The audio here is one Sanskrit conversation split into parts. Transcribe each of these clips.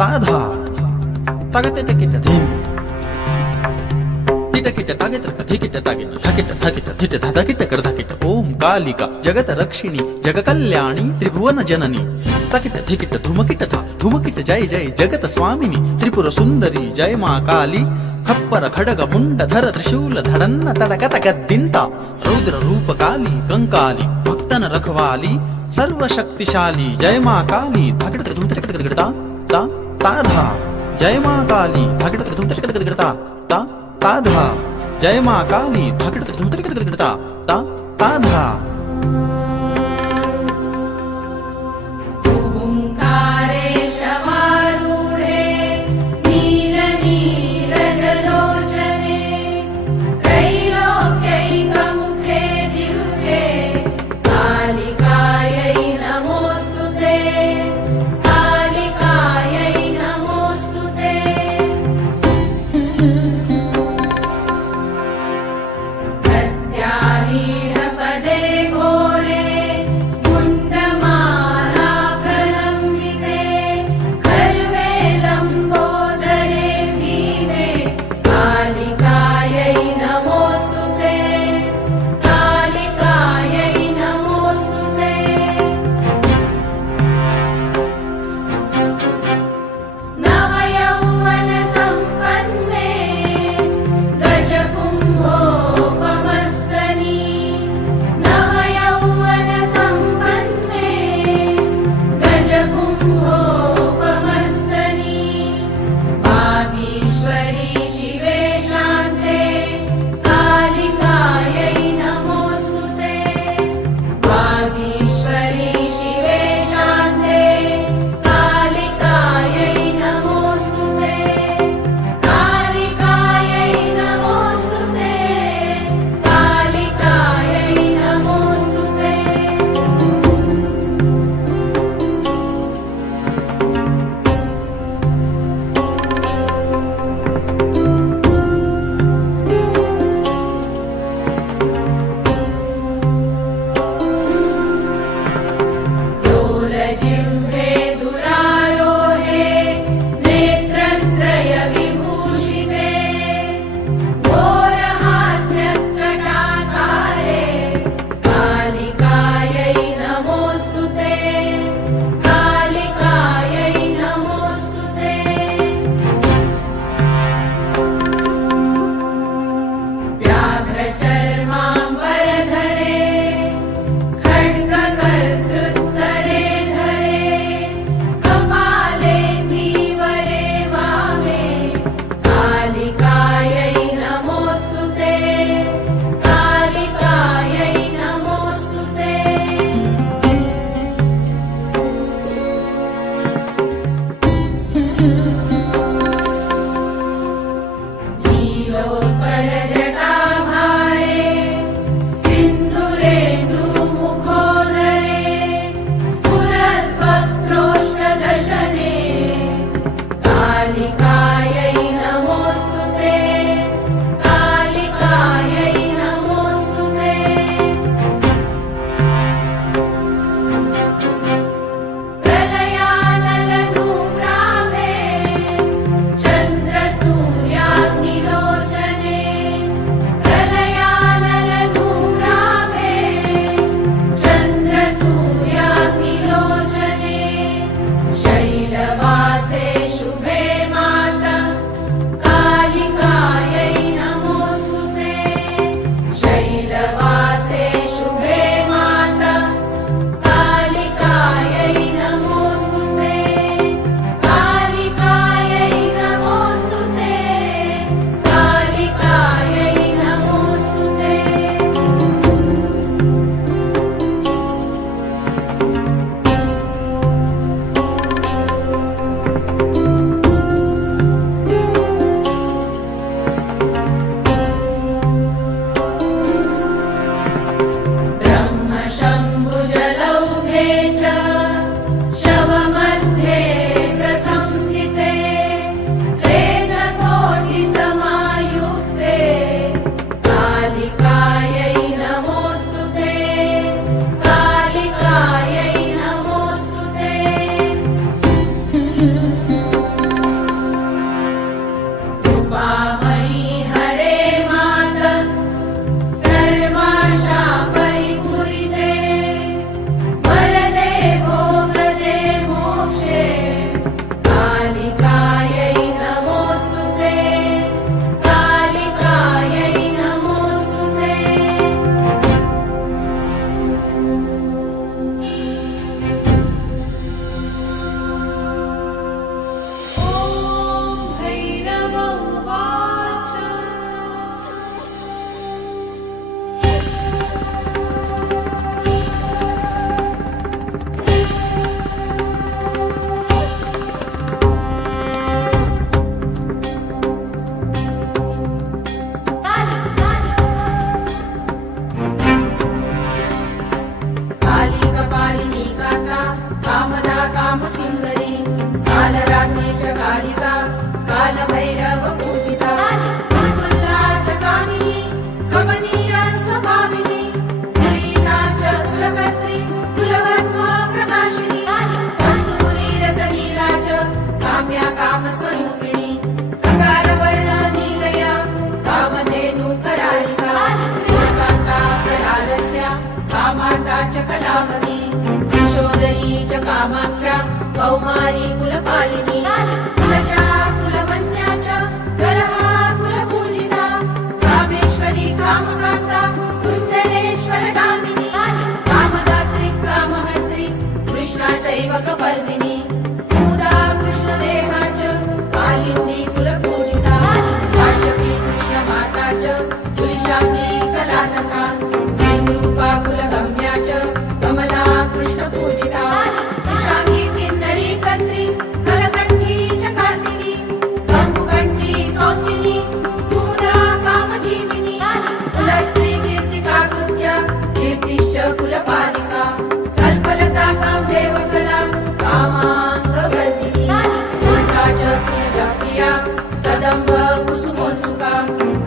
ताधा तगते टिकिट धिम तिटकिट तागित्र धिकिट तागिन धकिट धकिट धिट धकिट कर धकिट ओम कालिका जगत रक्षिणी जग कल्याणी त्रिभुवन जननी तकिट धिकिट धुमकिट था धुमकिट जय जय जगत स्वामिनी त्रिपुर सुंदरी जय मां काली खप्पर खडग मुंड धर त्रिशूल धड़न्न तड़कत गद्दिंत रौद्र रूप काली कंकाली भक्तन रखवाली सर्वशक्तिशाली जय मां काली धकिट धुम तकिट गिड़ता ता ताधा जय मां काली धकिट धुम तकिट गिड़ता ता ताधा जय मां काली धकिट धुम तकिट गिड़ता ता ताधा पदे च कामाख्या कौमारी कुलपालिनी कुलजा कुलवन्या च कलहा कुलपूजिता कामेश्वरी कामकान्ता कुञ्जरेश्वर कामिनी कामदात्री कामहर्त्री कृष्णा चैव कपर्दिनी मुदा कृष्णदेहा च कालिन्दी कुलपूजिता काश्यपी कृष्णमाता च कुलिशाङ्गी कलातथा नैनरूपा कुलगम्या च कमला कृष्णपूजिता कुशाङ्गी किन्नरी कन्त्री कलकण्ठी च कार्तिनी कम्बुकण्ठी कौन्दिनी मुदा कामजीविनी कुलस्त्री कीर्तिका कृत्या कीर्तिश्च कुलपालिका कल्पलता कामदेवकला कामाङ्गवर्धिनी दुर्गा च कुलप्रिया कदम्ब कुसुमोत्सुका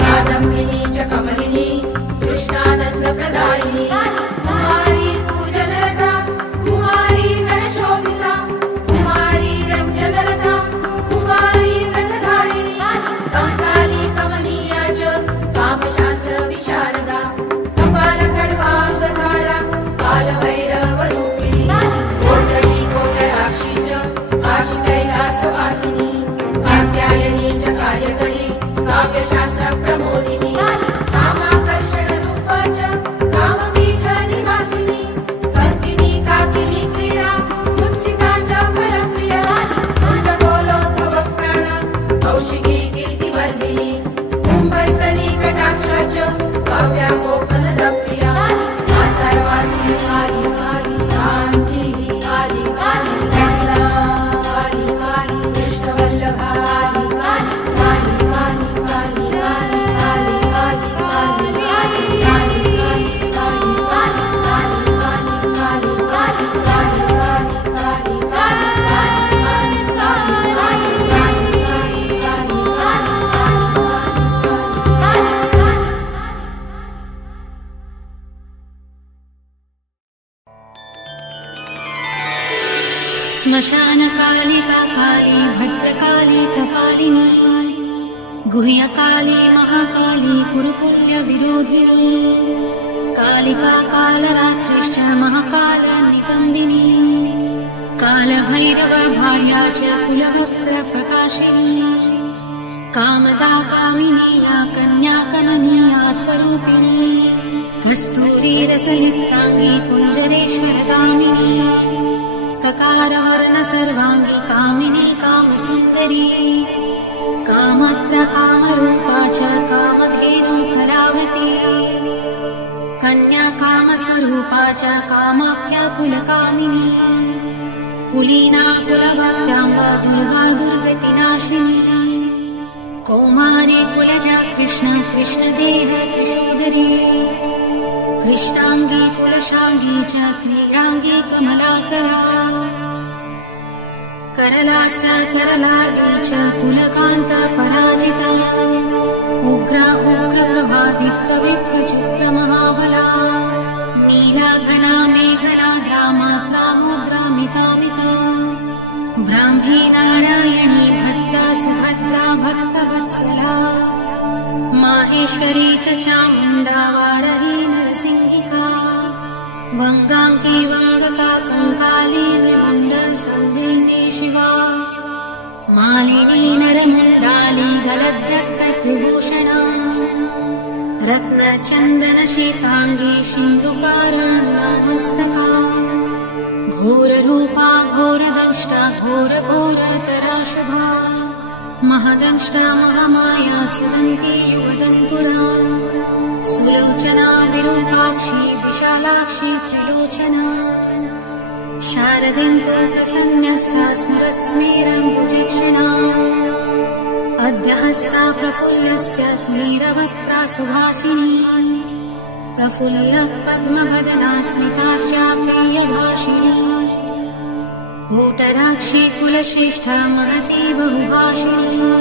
कादम्बिनी च कमलिनी कृष्णानन्दप्रदायिनी कुमारी पूजनरता कुमारी गणशोभिता कुमारी रञ्जनरता कुमारी व्रतधारिणी कंकाली कमनीया च कामशास्त्र विशारदा कपालखड्वाङ्गधारा कालभैरवरूपिणी कोटली कोटराक्षी च काशीकैलासवासिनी कात्यायनी च कार्यकरी काव्यशास्त्रप्रमोदिनी कामाकर्षणरूपा च कामपीठनिवासिनी कर्तिनी काकिनी क्रीडा कुत्सिका च फलप्रिया कुण्डकोलोद्भवप्राणा कौशिकी कीर्तिवर्धिनी कुम्भस्थली कटाक्षा च काव्या कोकनदप्रिया आतर्वासी काली काली काञ्ची काली काली कमला काली काली कृष्णवल्लभा काली काली काली काली काली काली काली काली काली काली काली काली काली काली काली श्मशानकालिका काली भद्रकाली कपालिनी गुह्यकाली महाकाली कुरुकुल्यविरोधिनी कालिका कालरात्रिश्च महाकालनिकम्बिनी कालभैरव भार्या च कुलवक्त्रप्रकाशिनी कामदा कामिनी या कन्या कमनीया स्वरूपिणी कस्तूरीरसयुक्ताङ्गी कुञ्जरेश्वरगामिनी ककारवर्ण सर्वाङ्गी कामिनी कामसुन्दरी कामत्र कामरूपा च कामधेनु कलावती कन्या कामस्वरूपा च कामाख्या कुलकामिनी कुलीना कुलवत्याम्बा दुर्गा दुर्गतिनाशिनी कौमारी कुलजा कृष्ण कृष्णदेह यशोदरी कृष्णाङ्गी कुलशाङ्गी च क्रीडाङ्गी कमलाकरा करलासा करलार्दी च कुलकान्ता पराजिता उग्रा उग्रप्रभा दीप्तविप्रचित्तमहाबला नीला घना मेघना ग्रामात्रा मुद्रामितामिता ब्राह्मी नारायणी भक्ता सुभद्रा भक्तवत्सला माहेश्वरी च चामुण्डा वारही नरसिंहिका वङ्गाङ्गी वङ्गका कङ्काली नृमण्ड संवेदी शिवा मालिनी नरमुण्डाली गलद्रक्तभूषणा रत्नचन्दनशीताङ्गी सिन्धुकारण्यमस्तका घोररूपा घोरदंष्टा घोरघोरतरा शुभा महदंष्टा महामाया सुदन्ती युगदन्तुरा सुलोचना विरूपाक्षी विशालाक्षी त्रिलोचना शारदिन्तो प्रसन्न्यस्ता स्मरत्स्मेरं भुजक्षिणा अद्य हस्ता प्रफुल्लस्य स्मेरवक्त्रा सुभासिनी प्रफुल्लः पद्मवदना स्मिताश्चाप्रियभाषिणी कूटराक्षी कुलश्रेष्ठा महती बहुभाषिणी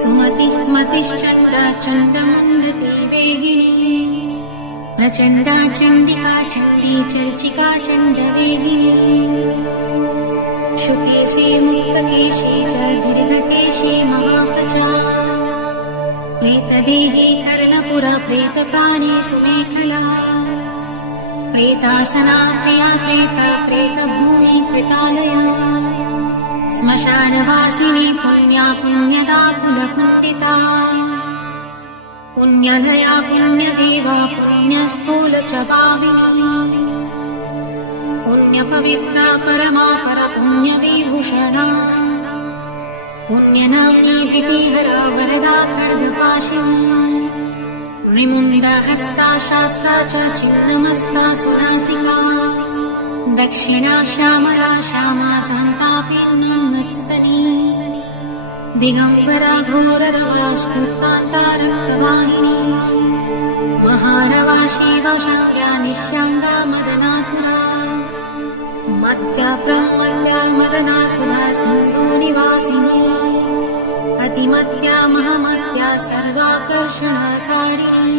सुमतिः मतिश्चण्डा चण्डमुण्डती वेगिनी प्रचण्डा चण्डिका चण्डी चर्चिका चण्डवेगिनी शुकेशे मुक्तकेशे च दीर्घकेशे महापचा प्रेतदेहे कर्णपुरा प्रेतप्राणेषु मेखला प्रेतासना प्रिया प्रेत प्रेतभूमि कृतालया श्मशानवासिनी पुण्या पुण्यदा कुलपुण्डिता पुण्यलया पुण्यदेवा पुण्यस्फूल च भाविनी पुण्यपवित्रा परमा परपुण्यविभूषणा पुण्यनाम्नी भीतिहरा वरदा खड्गपाशिनी निमुण्डहस्ता शास्त्रा च छिन्नमस्ता सुनासिका दक्षिणा श्यामला श्यामा सन्तापिन्नस्तनी दिगम्बरा घोररवास्फुतान्ता रक्तवाहिनी महारवा शिवशक्त्या निश्याङ्गा मदनाथुरा मत्या प्रमत्या मदनासुरा सिन्धुनिवासिनी अतिमत्या महामत्या सर्वाकर्षणकारिणी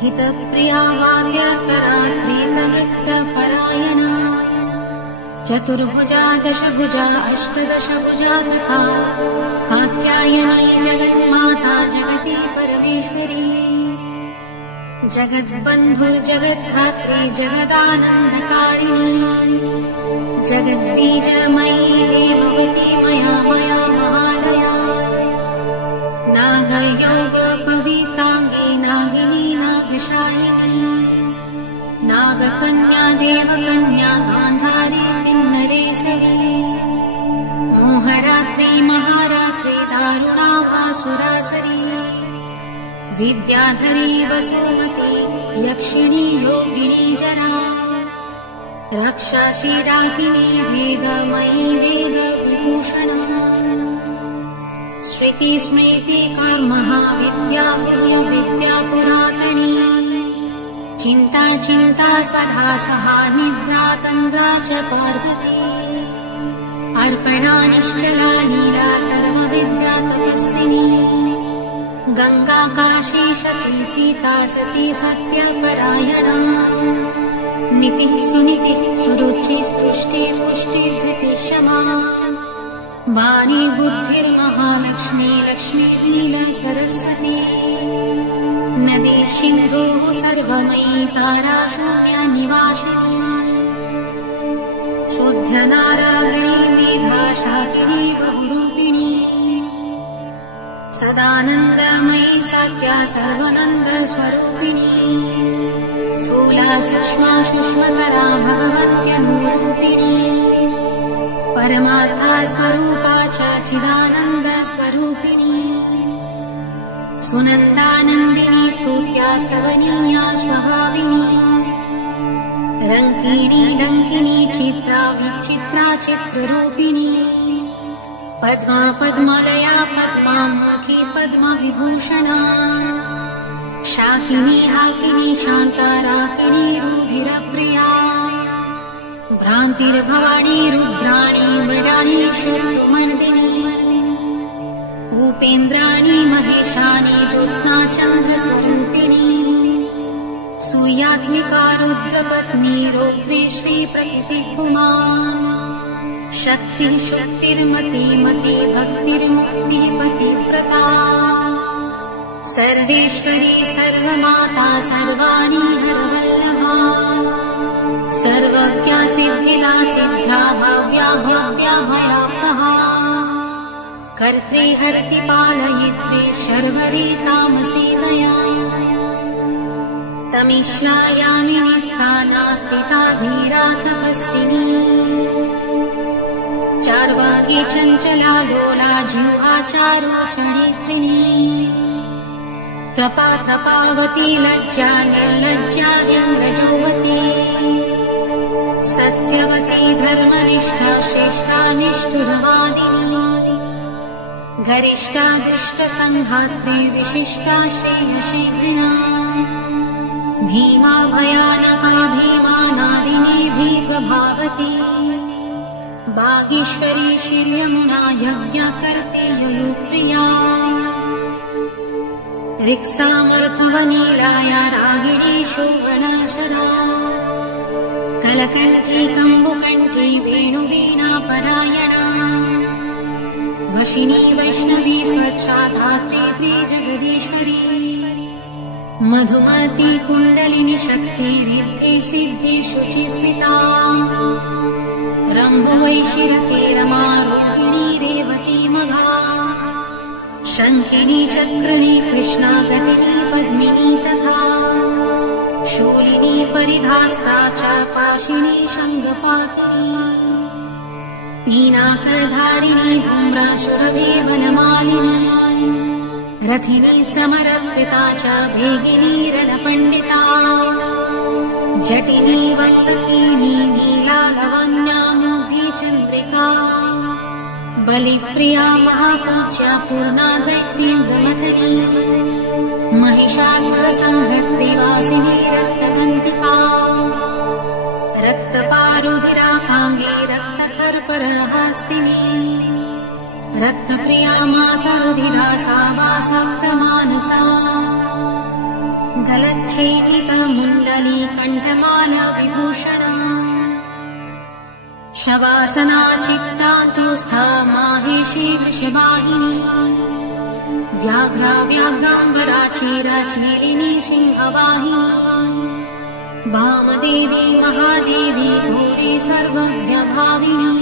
गीतप्रिया वाक्यकरा प्रीतनृत्यपरायणा चतुर्भुजा दशभुजा अष्टदशभुजा तथा कात्यायनी जगन्माता जगति परमेश्वरी जगद्बन्धुर्जगद्धात्री जगदानन्दकारिणी जगद्बीजमयी देववती मया महालया नागयोगपविताङ्गी नागिनी नागशायिनी नागकन्या देवकन्या गान्धारी किन्नरेसरी मोहरात्रि महारात्रि दारुणा वासुरासरी विद्याधरी वसुमती यक्षिणी योगिनी जरा रक्षाशी डाकिनी वेदमयी वेदविभूषणा श्रुति स्मृति कर्महा विद्या विद्या पुरातनी चिन्ता चिन्ता स्वधा सहा निद्रा तन्द्रा च पार्वती अर्पणा निश्चला लीला सर्वविद्या तपस्विनी गंगा काशी शची सीता सती सत्यपरायणा नीतिः सुनीतिः सुरुचिः स्तुष्टिः पुष्टिः धृतिः क्षमा वाणी बुद्धिर्महालक्ष्मी लक्ष्मी लीला सरस्वती नदी सिन्धुः सर्वमयी तारा शून्या निवासिनी शुद्धनारायणी मेधा शाकिनी बहुरूपिणी सदानन्दमयी सात्या सर्वानन्दस्वरूपिणी स्थूला सूक्ष्मा सूक्ष्मतरा भगवत्यनुरूपिणी परमार्था स्वरूपा च चिदानन्दस्वरूपिणी सुनन्दानन्दिनी स्तुत्या स्तवनीया स्वभाविनी रङ्किणी डङ्किनी चित्रा विचित्रा चित्ररूपिणी पद्मा पद्मलया पद्मामुखी पद्मविभूषणा शाकिनी हाकिनी शान्ता राकिनी रुधिरप्रिया भ्रान्तिर्भवानी रुद्राणी मृडानी शत्रुमर्दिनी भूपेन्द्राणी महेशानी ज्योत्स्ना चन्द्रस्वरूपिणी सूयात्मिका रुद्रपत्नी रौद्री श्रीप्रकृतिकुमा शक्ति शुक्तिर्मती मती भक्तिर्मुक्तिः पतिव्रता सर्वेश्वरी सर्वमाता सर्वाणी हरवल्लभा सर्वज्ञा सिद्धिदा सिद्धा भव्या भव्या भयापहा कर्त्री हरति पालयित्री शर्वरी तामसी दया तमिश्रायामिनी स्थाना स्थिता धीरा तपस्विनी चार्वाकी चञ्चला लोला जिह्वाचारो चरित्रिणी तपा तपावती लज्जा निर्लज्जा व्यङ्गजोवती सत्यवती धर्मनिष्ठा श्रेष्ठा निष्ठुरवादिनी गरिष्ठा दुष्टसंहात्री विशिष्टा श्रेयशीघ्रिणा भीमा भयानका भीमानादिनी भीप्रभावती बागीश्वरी श्रीयमुना यज्ञकर्ते ययुप्रिया रिक्सामर्थवनीलाया रागिणी शोभनासरा कलकण्ठी कम्बुकण्ठी वेणुवीणा परायणा वशिनी वैष्णवी स्वच्छा धात्री जगदीश्वरी मधुमती कुण्डलिनी शक्ति रिद्धि सिद्धि शुचि स्मिता रम्भुवैशिरके रमारोहिणी रेवती मघा शङ्खिनी चक्रिणी कृष्णा गतिनी पद्मिनी तथा शूलिनी परिधास्ता च पाशिनी शङ्खपातिनी पीनाकधारिणी धूम्राशुरभि वनमालिनी रथिनी समरर्पिता च भेगिनी रणपण्डिता जटिनी वल्लकीनी नीला लवण्या मूर्धी चन्द्रिका बलिप्रिया महापूज्या पूर्णा दैत्येन्द्रमथनी महिषासुरसंहर्त्रिवासिनी रत्नदन्तिका रक्तपारुधिराकाङ्गे रक्तखर्परहास्तिनी रक्तप्रिया मासारुधिरा सा वासप्तमानसा गलच्छेदितमुण्डली कण्ठमाला विभूषणा शवासना चित्तान्तुस्था माहेशी वृषवाहिनी व्याघ्रा व्याघ्राम्बरा चीरचीरिणी सिंहवाहिनी वामदेवी महादेवी घोरी सर्वज्ञभाविनी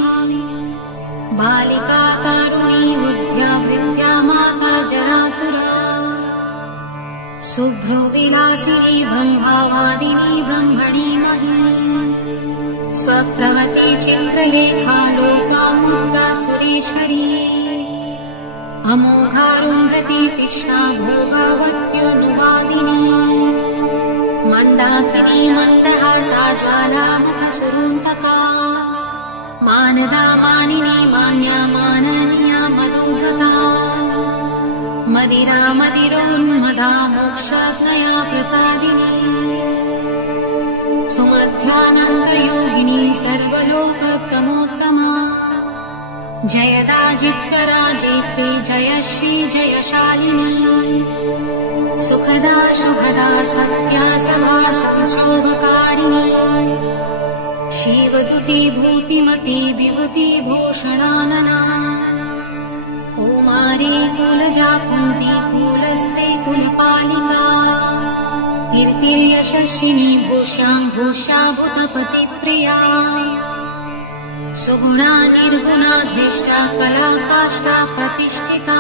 बालिका तारुणी बुद्ध्या भृत्या माता जरातुरा शुभ्रो विलासिनी ब्रह्मावादिनी ब्रह्मणी महिनी स्वप्रवती चित्रलेखा लोपामुद्रा सुरेश्वरी अमोघारुन्धती तीक्ष्णा भोगावत्योनुवादिनी मन्दाकिनी मन्दहासा ज्वालामुखसुरुन्तका मानदा मानिनी मान्या माननीया मधुधता मदिरा मदिरोन्मदा मोक्षाज्ञया प्रसादिनी सुमध्यानन्तयोगिनी सर्वलोकतमोत्तमा जयदाजित्कराजेत्री जयश्री जयशालिनी सुखदा शुभदा सत्या सभा शोभकारिणी शिवदुती भूतिमती विभूति भूषणानना कुमारी कुलजा कुन्ती कुलस्ते कुलपालिका कीर्तिर्यशस्विनी भूष्यां भूष्या भूतपतिप्रिया सुगुणा निर्गुणा धृष्टा कलाकाष्ठा प्रतिष्ठिता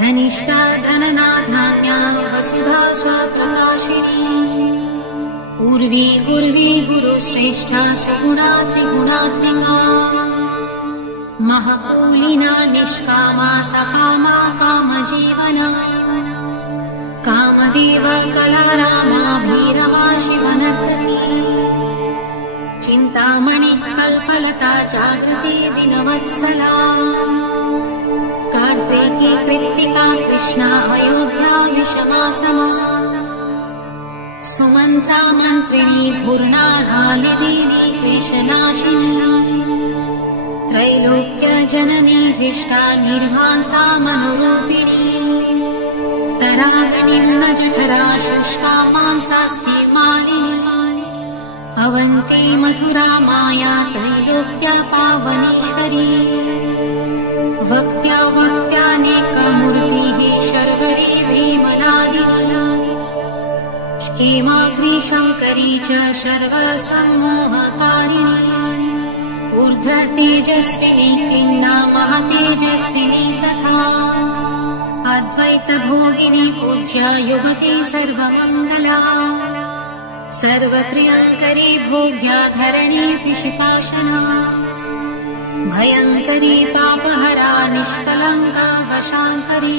धनिष्ठा धनना धान्या वसुधा स्वप्रकाशिनी उर्वी गुर्वी गुरुश्रेष्ठा सुगुणा त्रिगुणात्मिका महकूलिना निष्कामा सकामा कामजीवना कामदेव कलारामाभिरमा शिवनर्तनी चिन्तामणि कल्पलता जागृति दिनवत्सला कार्तिकी कृत्तिका कृष्णा अयोध्या विषमासमा सुमन्त्रा मन्त्रिणी पूर्णा हालिनी क्लेशनाशिनी त्रैलोक्य जननी हृष्टा निर्वांसा मनोरूपिणी तरागणिं न जठरा शुष्का मांसास्ति मालिनी अवन्ती मथुरा माया त्रैलोक्या पावनीश्वरी वक्त्या वक्त्यानेकमूर्तिः शर्वरी भीमनादिनी हेमाग्री शङ्करी च सर्वसम्मोहकारिणी ऊर्ध्व तेजस्विनी क्रीन्ना महातेजस्विनी तथा अद्वैत भोगिनी पूज्या युवती सर्वमङ्गला सर्वप्रियङ्करी भोग्या धरणी पिशिताशना भयङ्करी पापहरा निष्कलङ्का वशाङ्करी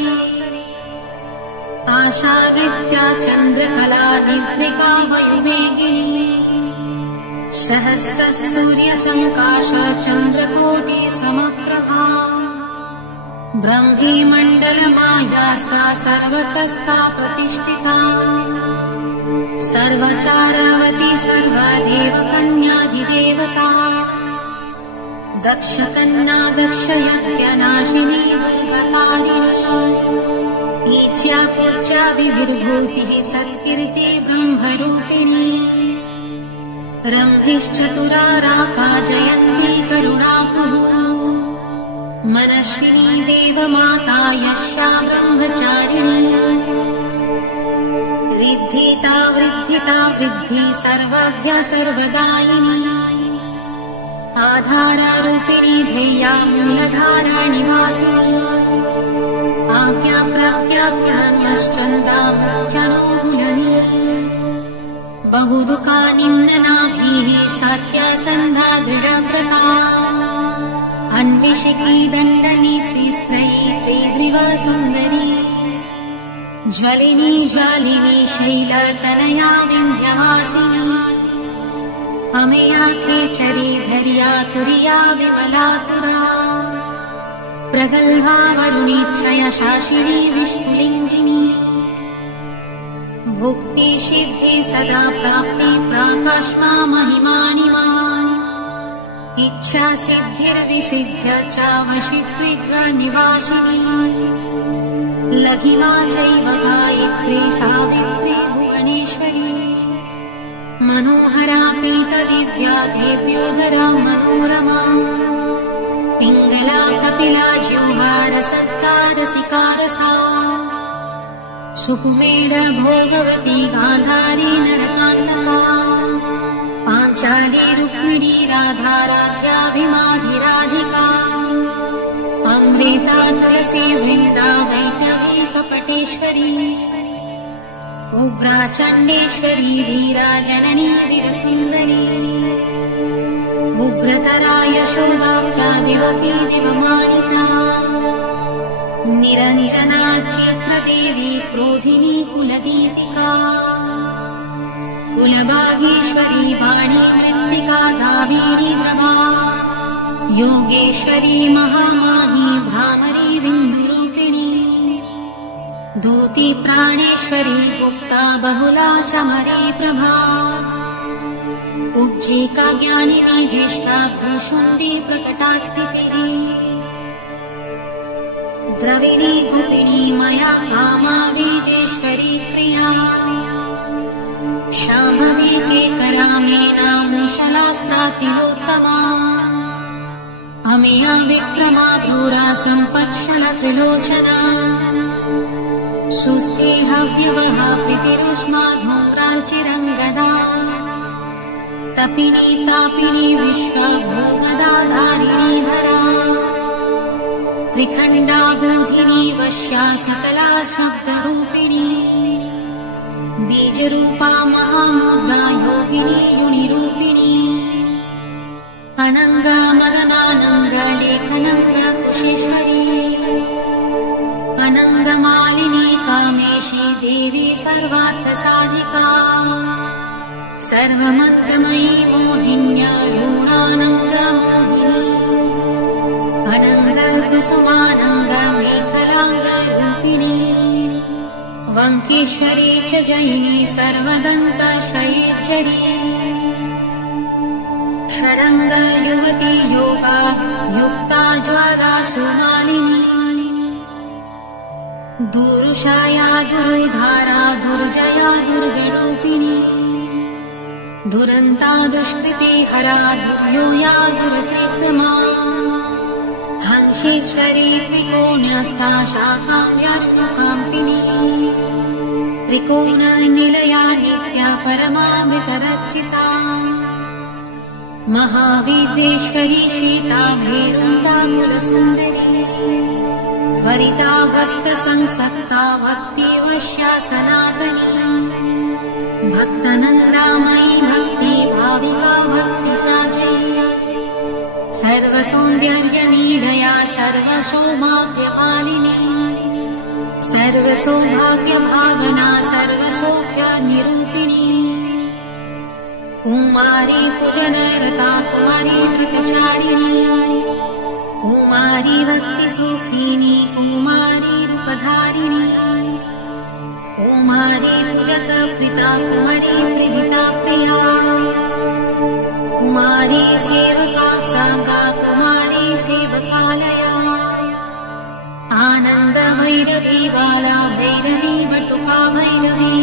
आशावृत्या चन्द्रकला निद्रिका वयुवेगिनी सहस्रसूर्यसङ्काश चन्द्रकोटि समप्रभा ब्रह्मी मण्डलमायास्ता सर्वतस्था प्रतिष्ठिता सर्वचारवती सर्वदेवकन्याधिदेवता दक्षकन्या दक्षयज्ञनाशिनी दुर्गतारिणी ईच्या पूज्या विविर्भूतिः सत्कीर्ति ब्रह्मरूपिणी रम्भिश्चतुराराका जयन्ती करुणाकुः मनस्विनी देवमाता यस्या ब्रह्मचारिणी वृद्धिता वृद्धिता वृद्धि सर्वज्ञ सर्वदायिनी आधाररूपिणी ध्येया मूलधारा निवासिनी आज्ञा प्रज्ञा पुनर्मश्चन्दामध्यनोमुलनी बहुदुःखा निम्ननाभिः सात्या सन्धा दृढव्रता अन्विषिकी दण्डनीति स्त्रयी त्रिग्रीवा सुन्दरी ज्वलिनी ज्वालिनी शैलतनया विन्ध्यवासिनी अमेया खेचरी धर्या तुर्या विमलातुरा प्रगल्भा वरुणीच्छया शासिनी विष्णुलिङ्गिनी भुक्ति सिद्धि सदा प्राप्ति प्राकाश्मा महिमानि मा इच्छा सिद्धिर्विसिद्ध्य च वशित्विग्र निवासिनी लघिमा चैव गायत्री सावित्री भुवनेश्वरी मनोहरा पीतदिव्या देव्योदरा मनोरमा पिङ्गला कपिला जिह्वार सत्तारसिकारसा सुकुमेड भोगवती गान्धारी नरकान्तका पाञ्चाली रुक्मिणी राधा राध्याभिमाधिराधिका अमृता तुलसी वृन्दा वैष्णवी कपटेश्वरी उग्रा चण्डेश्वरी वीरा जननी वीरसुन्दरी उग्रतरा यशोदाप्ता दिवकी दिवमानिता निरञ्जना चित्रदेवी क्रोधिनी कुलदीपिका कुलभागीश्वरी वाणी मृत्तिका दावीरी द्रमा योगेश्वरी महामाही भ्रामरी बिन्दुरूपिणी दूती प्राणेश्वरी गुप्ता बहुला चमरी प्रभा उज्जीका ज्ञानिनी ज्येष्ठा भ्रूशुण्डी प्रकटा स्थितिः द्रविणी गोपिनी मया कामा बीजेश्वरी क्रिया शाम्भवी केकरा मेना मूषलास्त्रातिलोत्तमा अमेया विक्रमा क्रूरा सम्पत्शला त्रिलोचना सुस्ते हव्यवहा प्रीतिरुष्मा धूम्राचिरङ्गदा तपिनी तापिनी विश्वा भोगदा धारिणी धरा त्रिखण्डा बोधिनी वश्या सकला शब्दरूपिणी बीजरूपा महामुद्रा योगिनी युनिरूपिणी अनङ्गा मदनानङ्ग लेखनङ्ग कुशेश्वरी अनङ्गमालिनी कामेशी देवी सर्वार्थसाधिका सर्वमस्त्रमयी मोहिन्या यूणानङ्गमोहिनी अनङ्गकुसुमानङ्ग मेखलाङ्गरूपिणी वङ्केश्वरी च जयिनी सर्वदन्तशयेश्वरी षडङ्ग युवती योगा युक्ता ज्वाला सुमालिनी दुरुषाया दुरुधारा दुर्जया दुर्गरूपिणी दुरन्ता दुष्कृति हरा दुर्योया दुर्तिक्रमा हंसेश्वरी त्रिकोणस्था शाखाम्यात्मकाम्पिनी त्रिकोणनिलया नित्या परमामृतरचिता महाविद्येश्वरी शीता भेरुन्दा कुलसुन्दरी त्वरिता भक्तसंसक्ता भक्तिवश्या सनातनी भक्तनन्दामयी भक्ति भाविका भक्तिशाची सर्वसौन्दर्यनीडया सर्वसौभाग्यमालिनी सर्वसौभाग्यभावना सर्वसौख्यनिरूपिणी कुमारी पूजनरता कुमारी व्रतचारिणी कुमारी भक्तिसुखिनी कुमारी रूपधारिणी कुमारी पूजकप्रीता कुमारी प्रीतिता प्रिया कुमारी सेवका सागा कुमारी सेवकालया आनन्द भैरवी बाला भैरवी वटुका भैरवी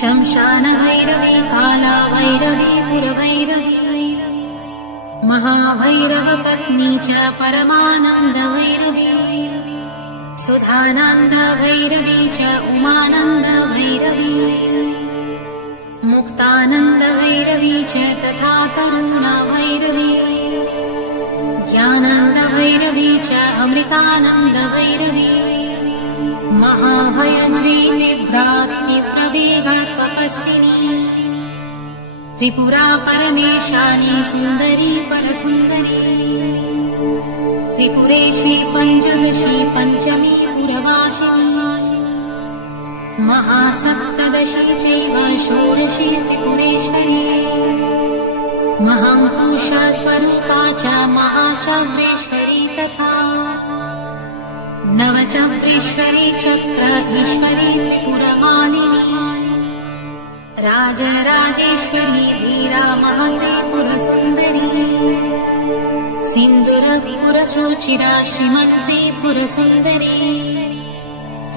शमशान भैरवी काला भैरवी पुरभैरवी महाभैरव पत्नी च परमानन्द भैरवी सुधानन्द भैरवी च उमानन्द भैरवी मुक्तानन्द भैरवी च तथा करुणा भैरवी ज्ञानन्द भैरवी च अमृतानन्द भैरवी महाभयज्री तीव्राग्निप्रवेगा तपस्विनी त्रिपुरा परमेशानी सुन्दरी परसुन्दरी त्रिपुरेशी पञ्चदशी पञ्चमी पुरवासिनी महासप्तदशी चैव षोडशी त्रिपुरेश्वरी महाङ्कुशा स्वरूपा च महाचव्येश्वरी तथा नवचव्येश्वरी चक्र ईश्वरी त्रिपुरमालिनी राजराजेश्वरी वीरा महात्रिपुरसुन्दरी सिन्दूरपुरसुचिरा श्रीमत्त्रिपुरसुन्दरी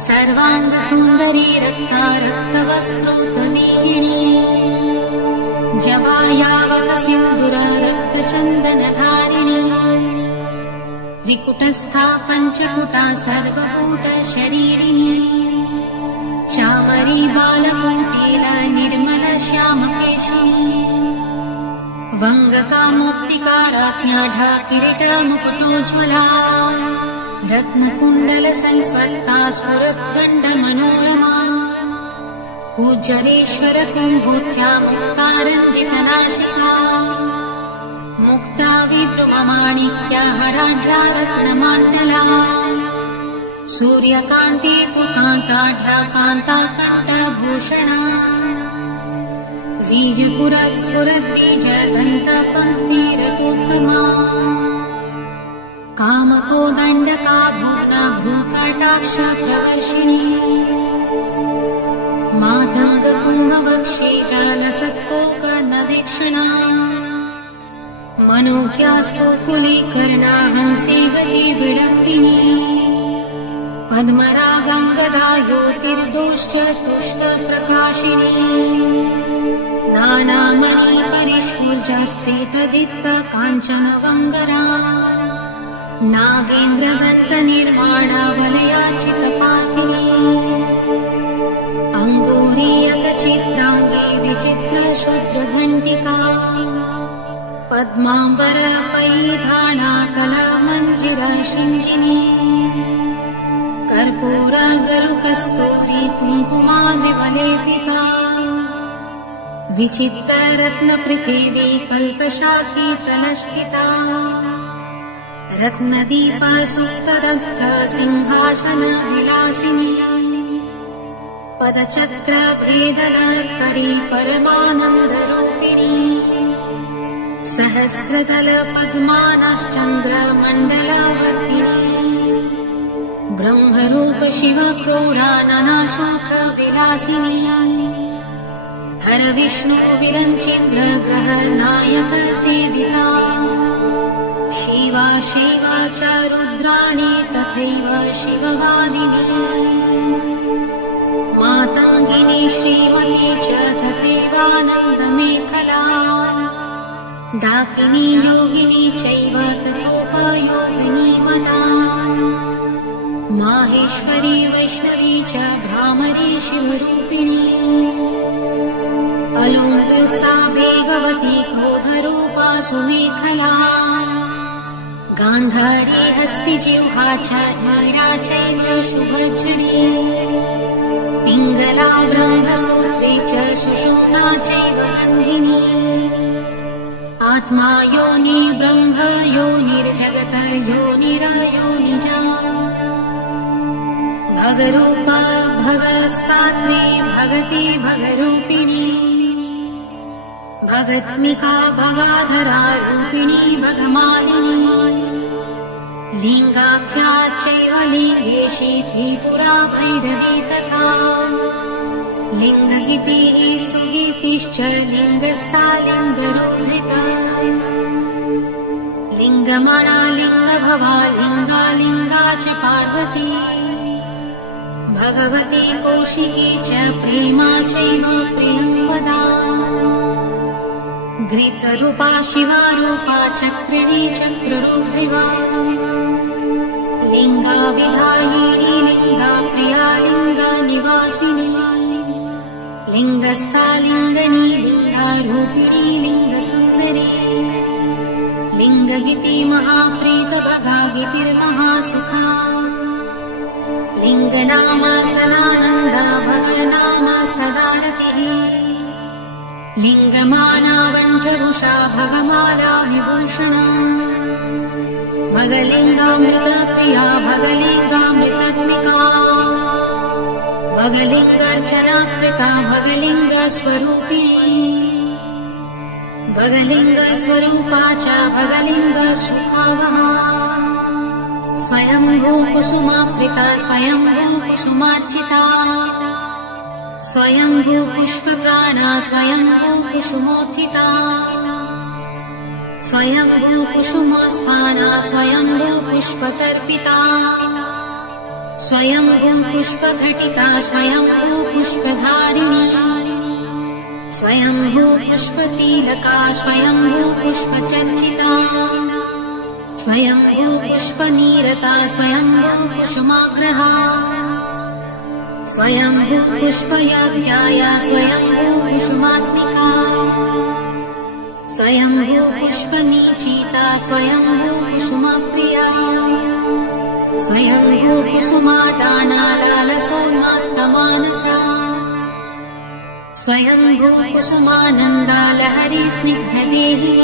सर्वाङ्गसुन्दरी रक्तारक्तवस्त्रोत्तमीयिनी जवायावत सिन्दूर रक्तचन्दनधारिणी त्रिकुटस्था पञ्चकुटा सर्वकूट शरीरिणी चामरी बालकोटिला निर्मल श्यामकेशी वङ्गकामुक्तिकाराज्ञा किरीटा मुकुटोज्ज्वला रत्नकुण्डल संस्वत्ता स्फुरत्कण्डमनोरमा पूज्यरेश्वर कुम्भोत्या मुक्तारञ्जितनाशिका मुक्ता विद्रुममाणिक्या हराढ्या रत्नमाण्डला सूर्यकान्ति तु कान्ताढ्या कान्ताकण्ठभूषणा बीजपुरस्फुरद्बीजगन्धपङ्क्तिरतोत्तमा कामकोदण्डका भूना भूकटाक्ष प्रवर्षिणी मातङ्गकुङ्भवक्षे जालसत्कोकनदीक्षिणा मनोज्ञास्तु कुलीकर्णा हंसी गति विडम्बिनी पद्मरागङ्गदा योतिर्दोश्च तुष्टप्रकाशिनी नानामणि परिस्फुर्जास्त्रितदित्त काञ्चन वङ्गरा नागेन्द्रदत्तनिर्माणा वलयाचितपाठिनी अङ्गूरीयकचित्राङ्गी विचित्रशुद्रघण्टिका पद्माम्बरमयीधाणा कलामञ्जिरा शृञ्जिनी कर्पूरगरुकस्तूरी कुङ्कुमाद्रिवलेपिता विचित्ररत्नपृथिवी कल्पशाखीतलस्थिता रत्नदीपसुप्तदस्थ सिंहासनविलासिनी पदचक्रभेदनकरी परमानन्दरूपिणी सहस्रदलपद्मानश्चन्द्रमण्डलावर्तिनी ब्रह्मरूप शिवक्रोडा नानाशोकविलासिनी हरविष्णु विरञ्चिन्द्र ग्रहनायक सेविता शिवा शिवा च रुद्राणी तथैव शिववादिनी मातङ्गिनी श्रीमती च तथैवानन्दमेखला डाकिनी योगिनी चैव तथोपयोगिनी मता माहेश्वरी वैष्णवी च भ्रामरी शिवरूपिणी अलौम्प्युसा वेगवती क्रोधरूपा सुमेखला गान्धारी हस्तिजिह्वा च जया चैव शुभज्जनी पिङ्गला ब्रह्मसूत्री च सुषुम्ना चैव नन्दिनी आत्मा योनि ब्रह्म योनिर्जगत योनिरयोनिजा भगरूपा भगस्तात्री भगति भगरूपिणी भगत्मिका भगाधरा रूपिणी भगमालिनी लिङ्गाख्या चैव लिङ्गेशी त्रिपुरा भैरवी तथा लिङ्गगीतिः सुगीतिश्च लिङ्गस्था लिङ्गरोद्धृता लिङ्गमणा लिङ्गभवा लिङ्गालिङ्गा च पार्वती भगवती कौशिकी च प्रेमा चैव प्रियंवदा घृतरूपा शिवारूपा चक्रिणी चक्ररूपिणी लिङ्गाविधायिनी लिङ्गा प्रिया लिङ्गा निवासिनी लिङ्गस्था लिङ्गनी लिङ्गारूपिणी लिङ्गसुन्दरी लिङ्गगिति महाप्रीतभगागितिर्महासुखा लिङ्गनाम सदानन्दा भगनाम सदारतिः लिङ्गमानावण्ठभूषा भगमाला विभूषणा भगलिङ्गामृतप्रिया भगलिङ्गामृतत्मिका भगलिङ्गार्चनाकृता भगलिङ्गस्वरूपिणी भगलिङ्गस्वरूपा च भगलिङ्गस्वभावः स्वयंभू कुसुमाप्रिता स्वयंभू कुसुमार्चिता स्वयंभू पुष्पप्राणा स्वयंभू कुसुमोत्थिता स्वयंभू कुसुमस्थाना स्वयंभू पुष्पतर्पिता स्वयंभू पुष्पघटिता स्वयंभू पुष्पधारिणी स्वयंभू पुष्पतिलका स्वयंभू पुष्पचर्चिता स्वयंभू पुष्पनीरता स्वयंभू कुसुमाग्रहा स्वयंभू पुष्पयज्ञाया स्वयंभू कुसुमात्मिका स्वयंभू पुष्पनीचिता स्वयंभू कुसुमप्रिया स्वयंभू कुसुमादाना लालसोन्मात्तमानसा स्वयंभू कुसुमानन्दा लहरी स्निग्धदेही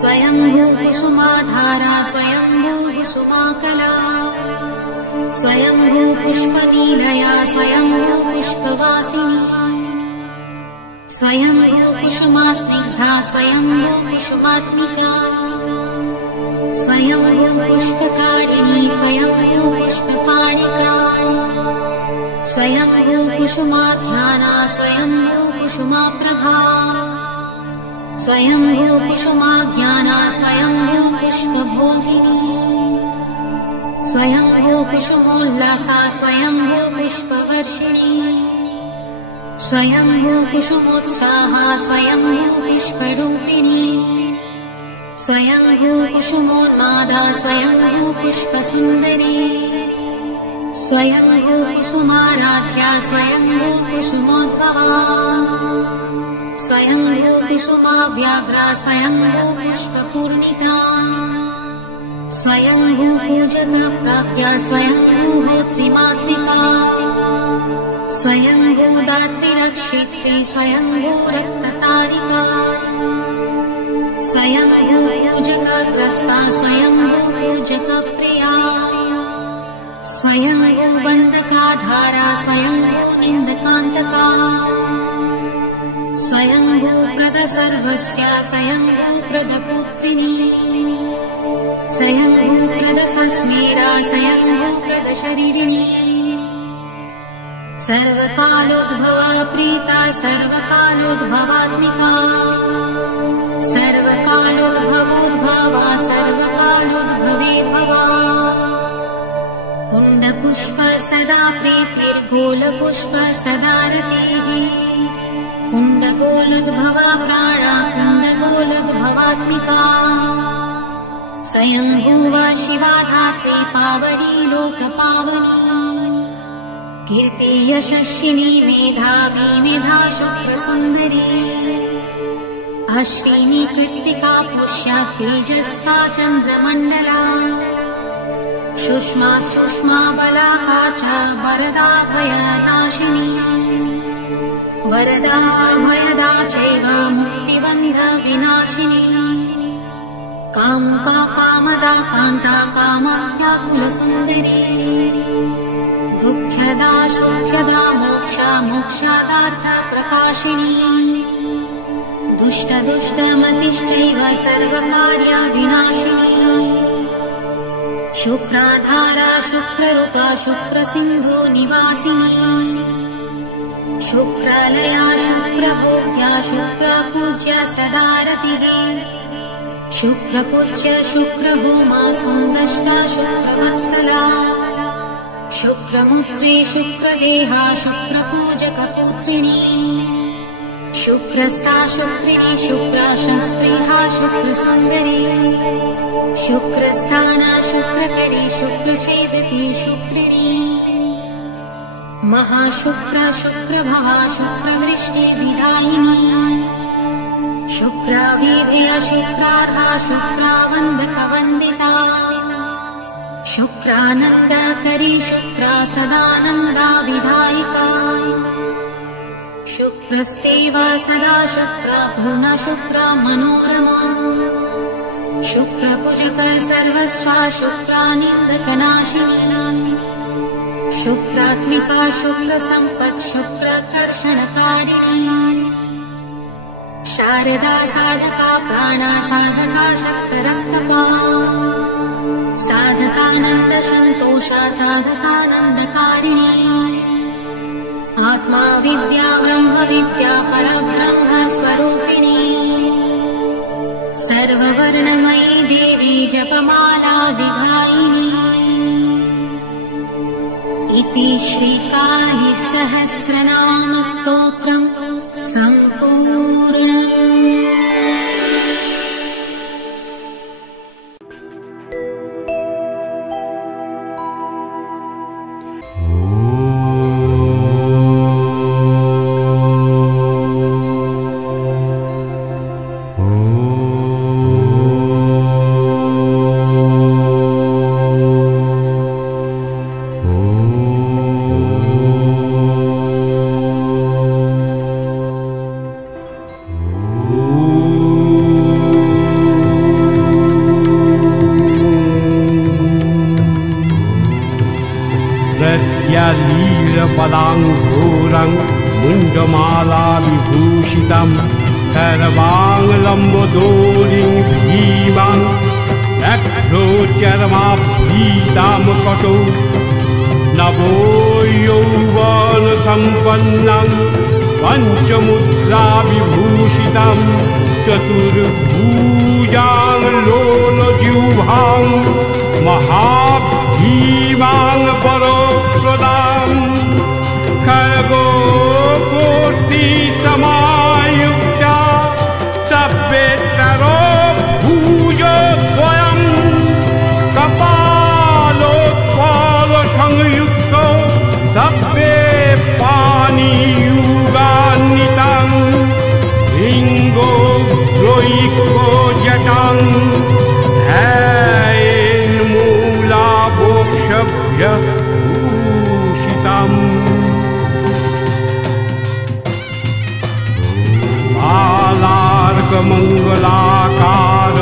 स्वयंभू कुसुमाधारा स्वयंभू कुसुमाकला स्वयंभू पुष्पनीलया स्वयंभू पुष्पवासिनी स्वयंभू कुसुमास्निग्धा स्वयंभू कुसुमात्मिका स्वयंभू पुष्पकारिणी स्वयंभू पुष्पपाणिका स्वयंभू कुसुमाध्याना स्वयंभू कुसुमाप्रभा स्वयंभू कुसुमाज्ञाना स्वयंभू पुष्पभोगिनी स्वयंभू कुसुमोल्लासा स्वयंभू पुष्पवर्षिणी स्वयंभू कुसुमोत्साहा स्वयंभू पुष्परूपिणी स्वयंभू कुसुमोन्मादा स्वयंभू पुष्पसुन्दरी स्वयंभू कुसुमाराध्या स्वयंभू कुसुमोद्भवा स्वयंभू कुसुमाव्याघ्रा स्वयंभू पुष्पपूर्णिता स्वयंभू पूजकप्राज्ञा स्वयंभू होत्रिमातृका स्वयंभू दात्रिरक्षित्री स्वयंभू रत्नतारिका स्वयंभू पूजकग्रस्ता स्वयंभू पूजकप्रिया स्वयंभू बन्धकाधारा स्वयंभू निन्दकान्तका स्वयंभू प्रदसर्वस्य स्वयंभू प्रदपुत्रिणी स्वयंभू प्रदसस्मेरा स्वयंभू प्रदशरीरिणी सर्वकालोद्भवा प्रीता सर्वकालोद्भवात्मिका सर्वकालोद्भवोद्भवा सर्वकालोद्भवेद्भवा कुण्डपुष्प सदा प्रीतिर्गोलपुष्प सदा रतिः कुण्डगोलोद्भवा प्राणा कुण्डगोलोद्भवात्मिका स्वयंभूवा शिवा धात्री पावनी लोकपावनी कीर्ति यशस्विनी मेधावी मेधा शुक्रसुन्दरी अश्विनी कृत्तिका पुष्या तेजस्ता चन्द्रमण्डला सुष्मा सुष्मा बलाका च वरदा भयनाशिनी वरदा भयदा चैव मुक्तिबन्ध विनाशिनी कामुका कामदा कान्ता कामाव्याकुलसुन्दरी दुःखदा सुख्यदा मोक्षा मोक्षादार्थ प्रकाशिनी दुष्ट दुष्टमतिश्चैव सर्वकार्य विनाशिनी शुक्राधारा शुक्ररूपा शुक्रसिन्धु निवासिनी शुक्रालया शुक्रभोग्या शुक्रपूज्य सदा रतिः शुक्रपूज्य शुक्रहोमा सुन्दष्टा शुक्रवत्सला शुक्रमुत्रे शुक्रदेहा शुक्रपूजकपुत्रिणी शुक्रस्ता शुक्रिणी शुक्रा संस्पृहा शुक्रसुन्दरी शुक्रस्थाना शुक्रकरी शुक्रसेविती शुक्रिणी महाशुक्र शुक्रभवा शुक्रवृष्टिविदायिनी शुक्राविधेया शुक्रार्हा शुक्रावन्दकवन्दिता शुक्रानन्दकरी शुक्रा सदानन्दा विधायिका शुक्रस्तेवा सदा शुक्रा पूर्णा शुक्रा मनोरमा शुक्रभुजक सर्वस्वा शुक्रानिन्दकनाशिनी शुक्रात्मिका शुक्रसम्पत् शुक्रकर्षणकारिणी शारदा साधका प्राणा साधका शक्तरक्तपा साधकानन्द सन्तोषा साधकानन्दकारिणी आत्मा विद्या ब्रह्म विद्या परब्रह्म स्वरूपिणी सर्ववर्णमयी देवी जपमाला विधायिनी इति श्रीकाली सहस्रनाम स्तोत्रम् सम्पूर्णम्। पदाङ्घोरं मुण्डमाला विभूषितं सर्वाङ्गलम्बोदोरिं भीमां रक्तचर्माभीतां कटौ नवो यौवनसम्पन्नं पञ्चमुद्रा विभूषितं चतुर्भुजां लोलजिह्वां महाभीमां परोप्रदां खड्गो कोटिसमायुक्ता सभ्येतरो भुजद्वयं कपालोत्पलसंयुक्तो सभ्ये पाणियुगान्वितं लिङ्गो द्वैको जटां भूषितम् बालार्कमङ्गलाकार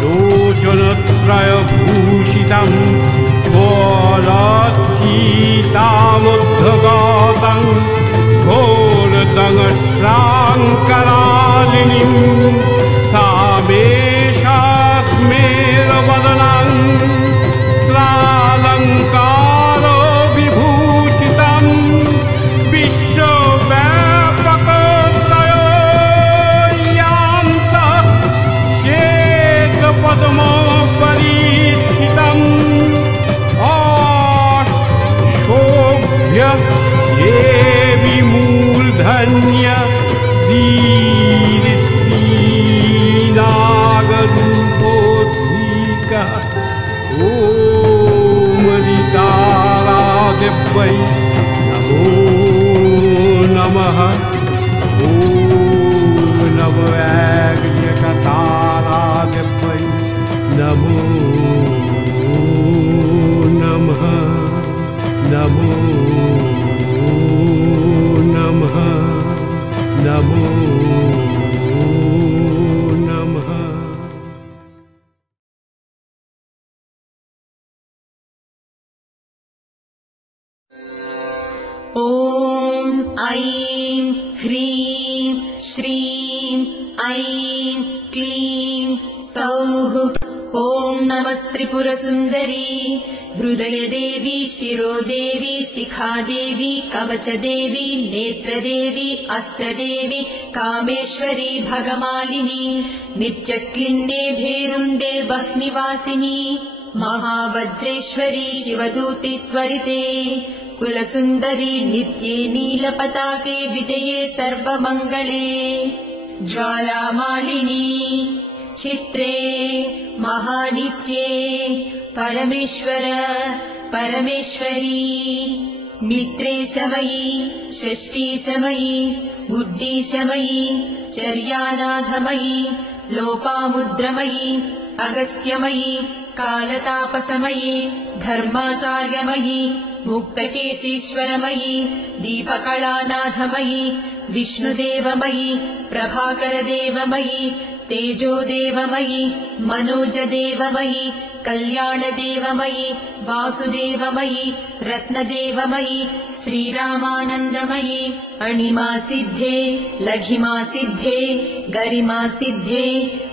लोचनत्रयभूषितं घोरचीतामुद्धगतं घोरदंष्ट्राङ्करालिनीं सामेषास्मेरवदनं अलङ्कारो विभूषितं विश्वव्यापकत्रयोयान्त श्वेतपद्मोपरिस्थितम् शोभ्य देवी मूर्धन्य दीनागरूपोद्भीकः तारादिव्यै नमो नमः ॐ नवैग्यकतारादिव्यै नमो नमः नमो नमः नमो नमः। ॐ ऐं ह्रीं श्रीं ऐं क्लीं सौः ॐ नमस्त्रिपुरसुन्दरी हृदयदेवी शिरोदेवी शिखादेवी कवचदेवी नेत्रदेवी अस्त्रदेवी कामेश्वरी भगमालिनी नित्यक्लिन्ने भेरुण्डे वह्निवासिनी महावज्रेश्वरी शिवदूति त्वरिते कुलसुन्दरी नित्ये नीलपताके विजये सर्वमङ्गले ज्वालामालिनी चित्रे महानित्ये परमेश्वर परमेश्वरी मित्रे समयी षष्ठी समयी बुद्धि समयी चर्यानाथमयी लोपामुद्रमयी अगस्त्यमयी कालतापसमयी धर्माचार्यमयी मुक्तकेशीश्वरमयी दीपकलानाथमयी विष्णुदेवमयी प्रभाकरदेवमयी तेजोदेवमयी मनोजदेवमयी कल्याणदेवमयी वासुदेवमयी रत्नदेवमयी श्रीरामानन्दमयी अणिमासिद्धे लघिमासिद्धे गरिमासिद्धे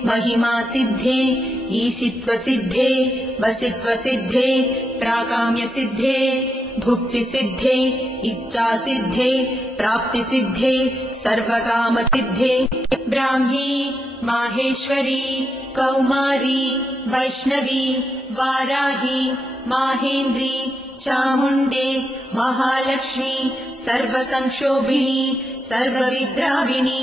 महिमासिद्धे ईशित्वसिद्धे वसित्वसिद्धे प्राकाम्यसिद्धे भुक्तिसिद्धे इच्छासिद्धे प्राप्तिसिद्धे सर्वकामसिद्धे ब्राह्मी माहेश्वरी कौमारी वैष्णवी वाराही माहेन्द्री चामुण्डे महालक्ष्मी सर्वसंक्षोभिणी सर्वविद्राविणी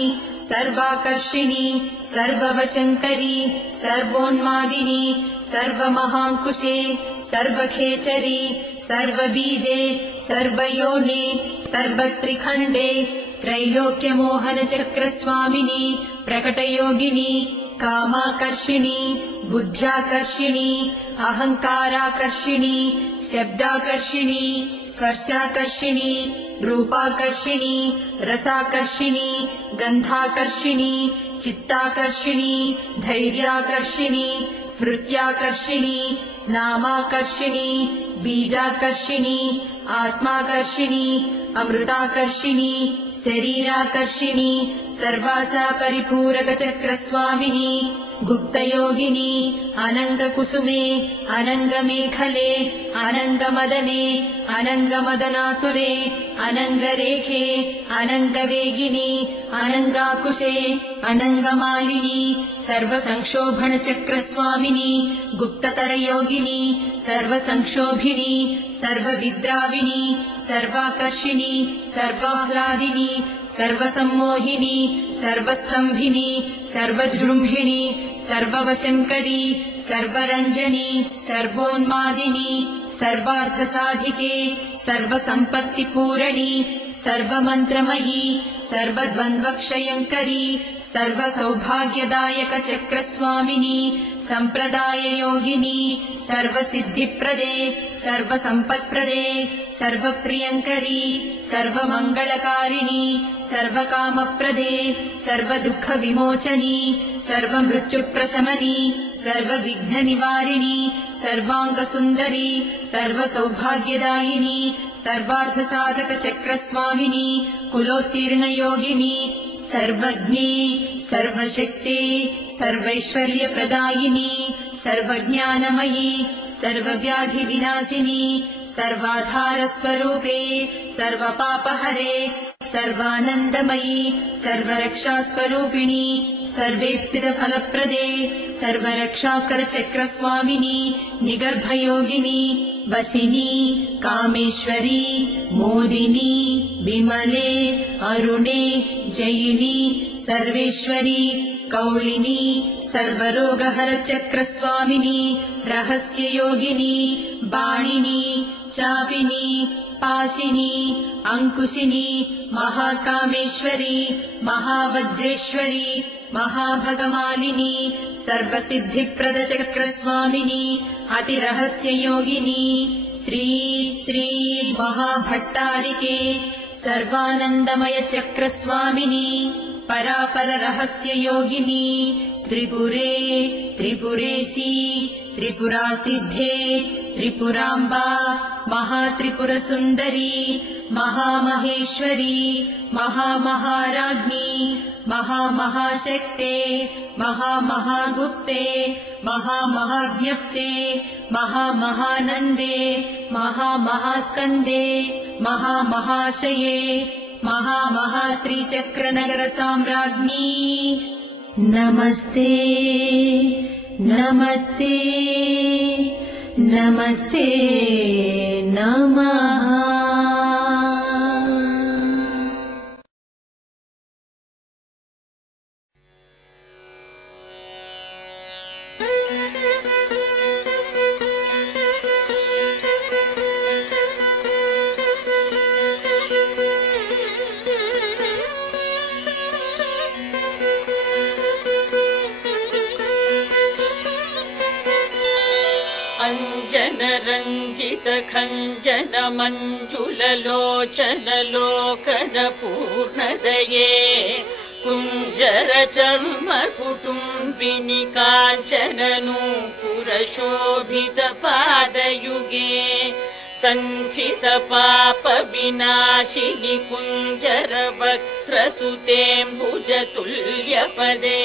सर्वाकर्षिणी सर्ववशङ्करी सर्वोन्मादिनी सर्वमहाङ्कुशे सर्वखेचरी सर्वबीजे सर्वयोने सर्वत्रिखण्डे त्रैलोक्यमोहनचक्रस्वामिनी प्रकटयोगिनी कामाकर्षिणी बुद्ध्याकर्षिणी अहङ्काराकर्षिणी शब्दाकर्षिणी स्पर्शाकर्षिणी रूपाकर्षिणी रसाकर्षिणी गन्धाकर्षिणी चित्ताकर्षिणी धैर्याकर्षिणी स्मृत्याकर्षिणी नामाकर्षिणी बीजाकर्षिणी आत्माकर्षिणी अमृताकर्षिणी शरीराकर्षिणी सर्वासा परिपूरकचक्रस्वामिनी गुप्तयोगिनी अनङ्गकुसुमे अनङ्गमेखले अनङ्गमदने अनङ्गमदनातुरे अनङ्गरेखे अनङ्गवेगिनी अनङ्गाकुशे अनङ्गमालिनी सर्वसंक्षोभणचक्रस्वामिनी गुप्ततरयोगिनी सर्वसंक्षोभिणी सर्वविद्राविणी सर्वाकर्षिणी सर्वाह्लादिनी सर्वसम्मोहिनी सर्वस्तम्भिनी सर्वजृम्भिणी सर्ववशङ्करी सर्वरञ्जनी सर्वोन्मादिनी सर्वार्थसाधिके सर्वसम्पत्तिपूरणी सर्वमन्त्रमयी सर्वद्वन्द्वक्षयङ्करी सर्वसौभाग्यदायकचक्रस्वामिनी सम्प्रदाययोगिनी सर्वसिद्धिप्रदे सर्वसम्पत्प्रदे सर्वप्रियङ्करी सर्वमङ्गलकारिणी सर्वकामप्रदे सर्वदुःखविमोचनी सर्वमृत्युप्रशमनी सर्वविघ्ननिवारिणी सर्वाङ्गसुन्दरी सर्वसौभाग्यदायिनी सर्वार्थसाधकचक्रस्वामिनी कुलोत्तीर्णयोगिनी सर्वज्ञे सर्वशक्ते सर्वैश्वर्यप्रदायिनी सर्वज्ञानमयी सर्वव्याधिविनाशिनी सर्वाधारस्वरूपे सर्वपापहरे सर्वानन्दमयी सर्वरक्षास्वरूपिणी सर्वेप्सितफलप्रदे सर्वरक्षाकरचक्रस्वामिनी निगर्भयोगिनी वसिनी कामेश्वरी मोदिनी विमले अरुणे जयिनी सर्वेश्वरी कौलिनी सर्वरोगहरचक्रस्वामिनी रहस्ययोगिनी बाणिनी चापिनी पाशिनी अंकुशिनी महाकामेश्वरी महावज्रेश्वरी महाभगमालिनी सर्वसिद्धिप्रदचक्रस्वामिनी अतिरहस्ययोगिनी श्री श्री महाभट्टारिके सर्वानन्दमयचक्रस्वामिनी परापररहस्ययोगिनी त्रिपुरे त्रिपुरेशी त्रिपुरासिद्धे त्रिपुराम्बा महात्रिपुरसुन्दरी महामहेश्वरी महामहाराज्ञी महामहाशक्ते महामहागुप्ते महामहाज्ञप्ते महामहानन्दे महामहास्कन्दे महामहाशये महामहाश्रीचक्रनगरसाम्राज्ञी नमस्ते नमस्ते नमस्ते नमः। खञ्जन मञ्जुललोचन लोकन पूर्णदये कुञ्जर चर्म कुटुम्बिनि काञ्चन नूपुरशोभित पादयुगे सञ्चित पाप विनाशिनि कुञ्जर वक्त्रसुतेऽम्बुजतुल्यपदे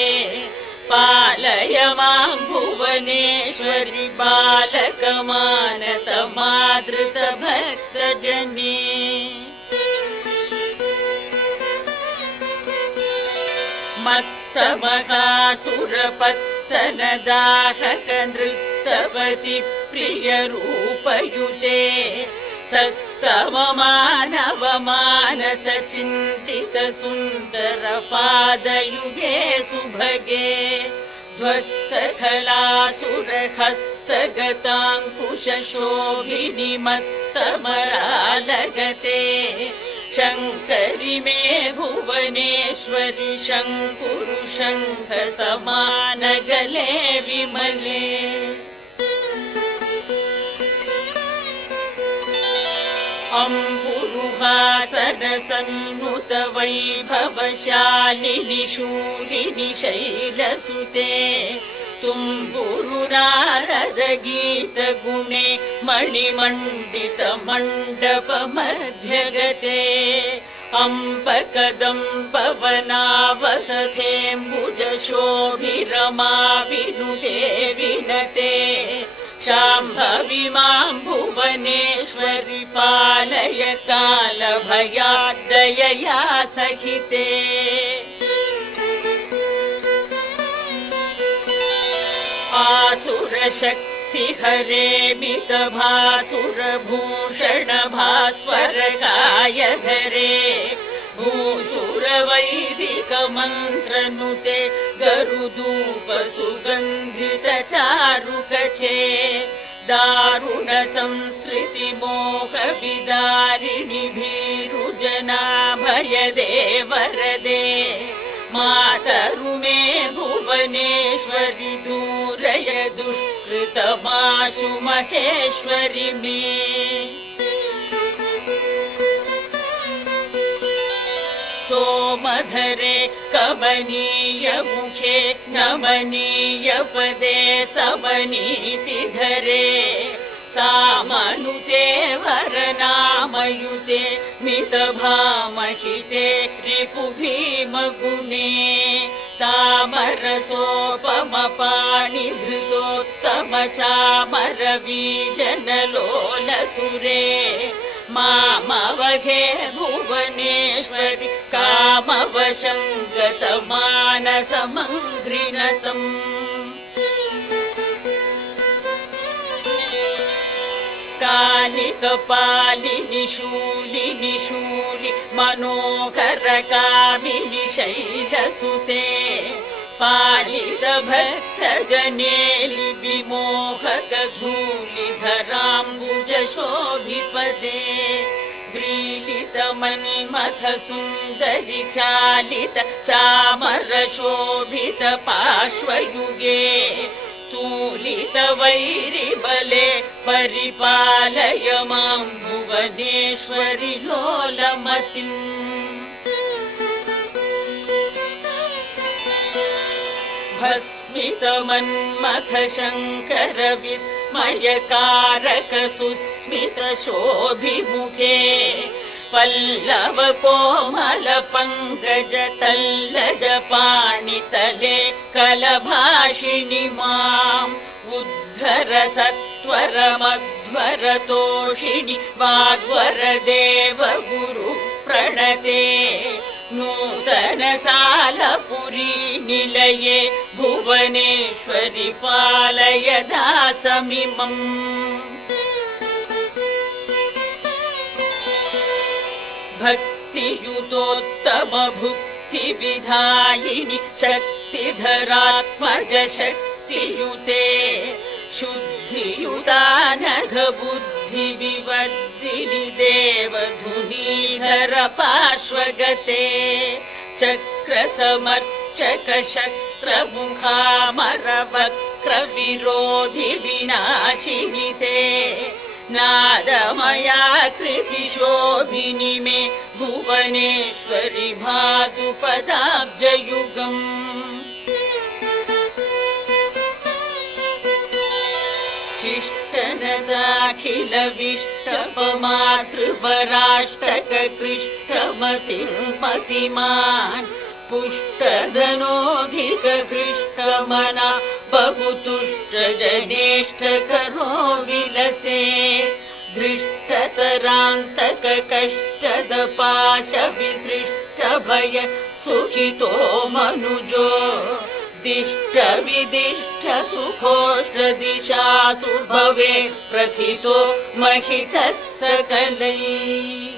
पालय मां भुवनेश्वरि बालकमानतमादृत भक्तजने मत्तमहासुरपत्तनदाहक नृत्तपति प्रियरूपयुते सत्तममानव मानस चिन्तित सुन्दर पादयुगे सुभगे ध्वस्तखलासुरहस्तगताङ्कुश शोभिनि मत्तमरालगते शङ्करि मे भुवनेश्वरि शङ्कुरु शङ्ख समानगले विमले अम्बुरुहासन सन्नुत वैभवशालिनि शूलिनि शैलसुते तुम्बुरु नारद गीत गुणे मणिमण्डित मण्डप मध्यगते अम्ब कदम्ब वनावसथेऽम्बुज शोभिरमा विनुते विनते शाम्भवि मां भुवनेश्वरि पालय कालभयाद्दयया सहिते आसुरशक्ति हरे मितभासुर भूषण भास्वर कायधरे भूसुर वैदिक मन्त्रनुते गरुदूप सुगन्धित चारुकचे दारुण संसृति मोह विदारिणि भीरुजनाभयदे वरदे मातरु मे भुवनेश्वरि दूरय दुष्कृतमाशु महेश्वरि मे सोमधरे कमनीय मुखे नमनीय पदे समनीतिधरे सामनुते वरनामयुते मितभामहिते रिपुभीमगुणे तामरसोपमपाणिधृतोत्तम चामर बीजनलोलसुरे मामवघे भुवनेश्वरि कामवशं गतमानसमङ्घ्रिणतम् कालिकपालिनि शूलिनि शूलि मनोहर कामिनि शैलसुते पालित भक्तजनेलि विमोहक धूलिधराम्बुज शोभिपदे व्रीलित मन्मथ सुन्दरि चालित चामर शोभित पार्श्वयुगे तूलित वैरिबले परिपालय मां भुवनेश्वरि लोलमतिम् भस्मित मन्मथ शङ्कर विस्मयकारक सुस्मित शोभिमुखे पल्लव कोमल पङ्कज तल्लज पाणितले कलभाषिणि माम् उद्धर सत्वर मध्वर तोषिणि वाग्वर देव गुरु प्रणते नूतन सालपुरी निलये भुवनेश्वरि पालय दासमिमम् भक्तियुतोत्तम भुक्ति विधायिनि शक्तिधरात्मज शक्तियुते शुद्धियुतानघ बुद्धि विवर्धिनि देवधुनीधर पार्श्वगते चक्र समर्चक शक्र मुखामर वक्र विरोधि विनाशिनि ते नादमया कृतिशोभिनि मे भुवनेश्वरि भातु पदाब्जयुगम् शिष्टनदाखिलविष्टपमातृपराष्टककृष्टमतिर्मतिमान् पुष्टधनोऽधिकहृष्टमना बहुतुष्टजनेष्टकरो विलसे धृष्टतरान्तककष्टदपाशविसृष्टभय सुखितो मनुजो दिष्टविदिष्ट सुखोष्टदिशासु भवे प्रथितो महितः सकलैः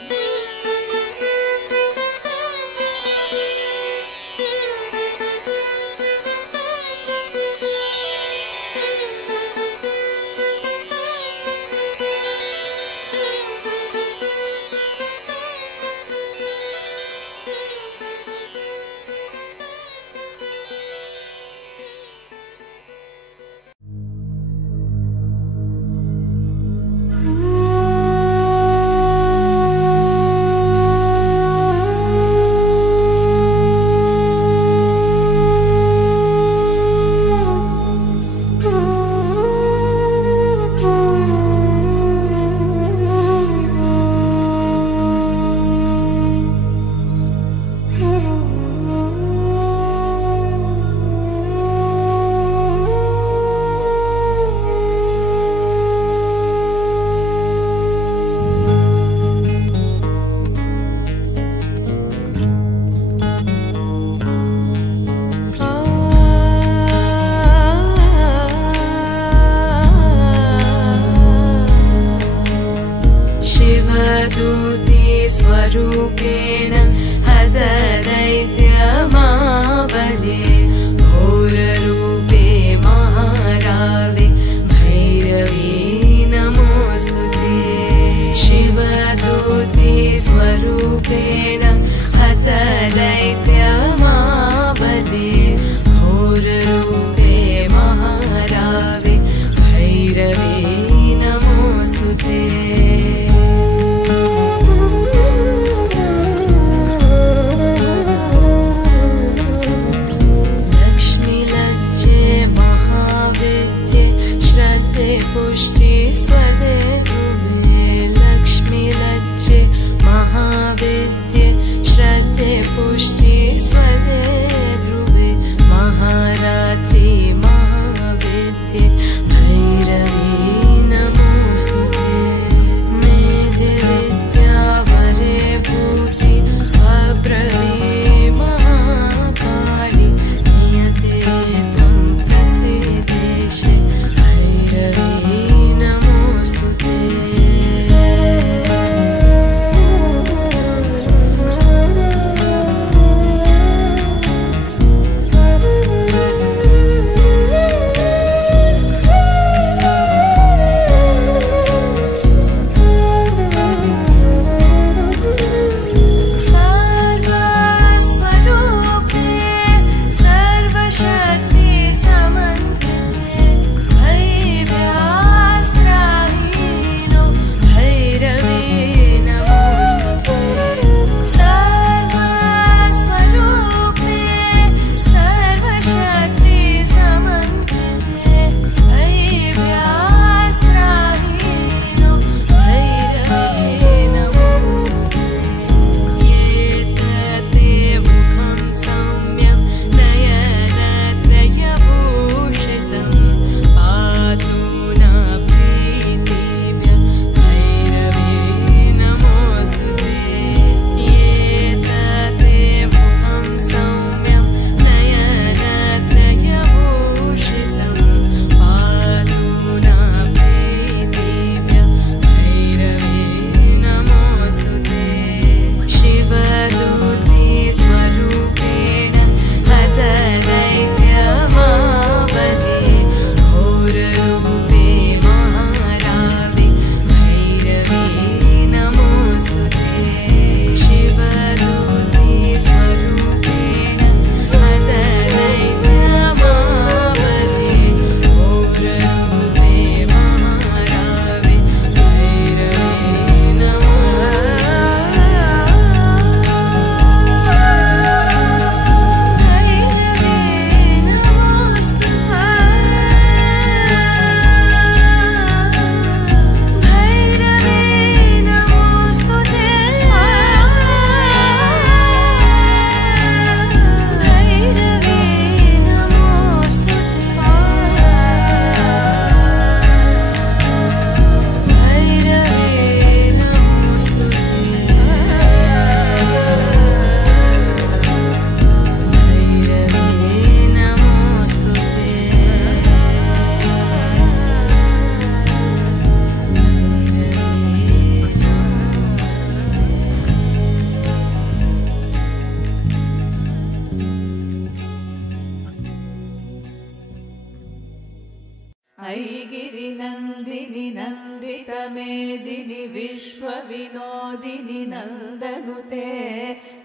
मेदिनि विश्वविनोदिनि नन्दनुते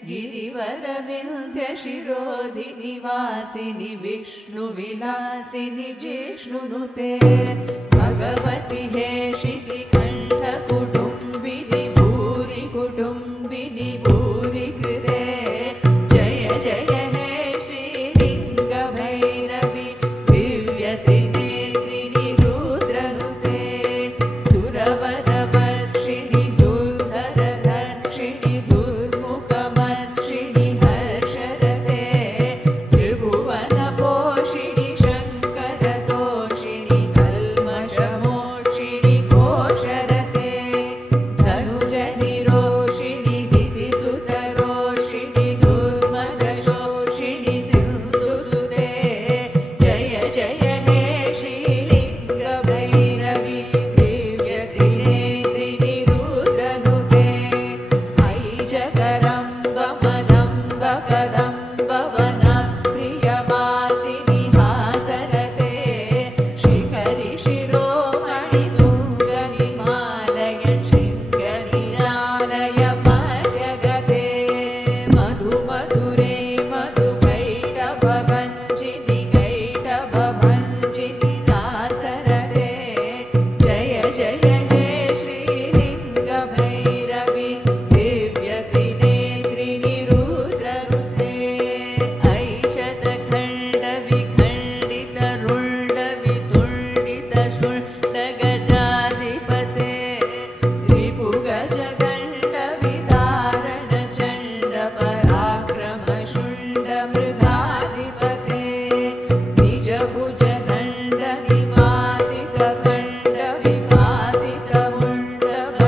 गिरिवरविन्ध्यशिरोधिनि वासिनि विष्णुविलासिनि जिष्णुनुते भगवति हे शितिकण्ठकुटुम्बिनि भूरि कुटुम्बिनि भूरि कृते जय जय हे श्रीलिङ्गभैरवि दिव्यत्रिनेत्रिनि रुद्रनुते सुरवरवर्षिणि दुर्धरधर्षिणि दुर्मुखमर्षिणि हर्षरते त्रिभुवनपोषिणि शङ्करतोषिणि कल्मषमोषिणि घोषरते धनुजनिरोषिणि दितिसुतरोषिणि दुर्मदशोषिणि सिन्धुसुते जय जय हे श्रीलिङ्गभैरवि दिव्यत्रिनेत्रिनि रुद्रनुते ऐ जगदम्ब मदम्ब कदम्ब वनप्रियवासिनि हासरते शिखरि शिरोमणि तुङ्गहिमालय शृङ्गनिजालय मध्यगते मधुमधुरे मधुकैटभगञ्जिनि कैटभभञ्जिनि दासरते जय जय हे श्रीलिङ्गभैरवि दिव्यत्रिनेत्रिनि रुद्रनुते ऐ शतखण्डविखण्डितरुण्डवितुण्डितशुण्डगजाधिपते रिपुगजगण्डविदारणचण्डपराक्रमशुण्डमृगाधिपते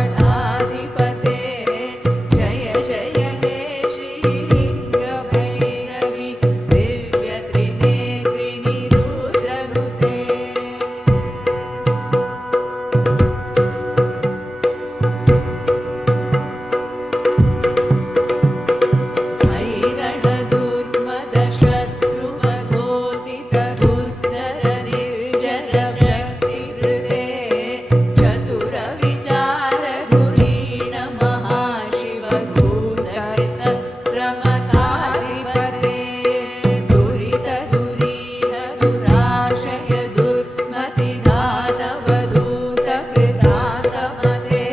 निजभुजदण्डनिवादितखण्डविवादितमुण्डभटाधिपते जय जय हे श्रीलिङ्गभैरवि दिव्यत्रिनेत्रिनि रुद्रनुते ऐरणदुर्मदशत्रुमधोदितरुद्धरनिर्जरशक्तिहृदे चतुरविचारधुरीण महाशिवभूतप्रमथाधिपते दुरितदुरीह दुराशय दुर्मतिदानवधूतकृतान्तमते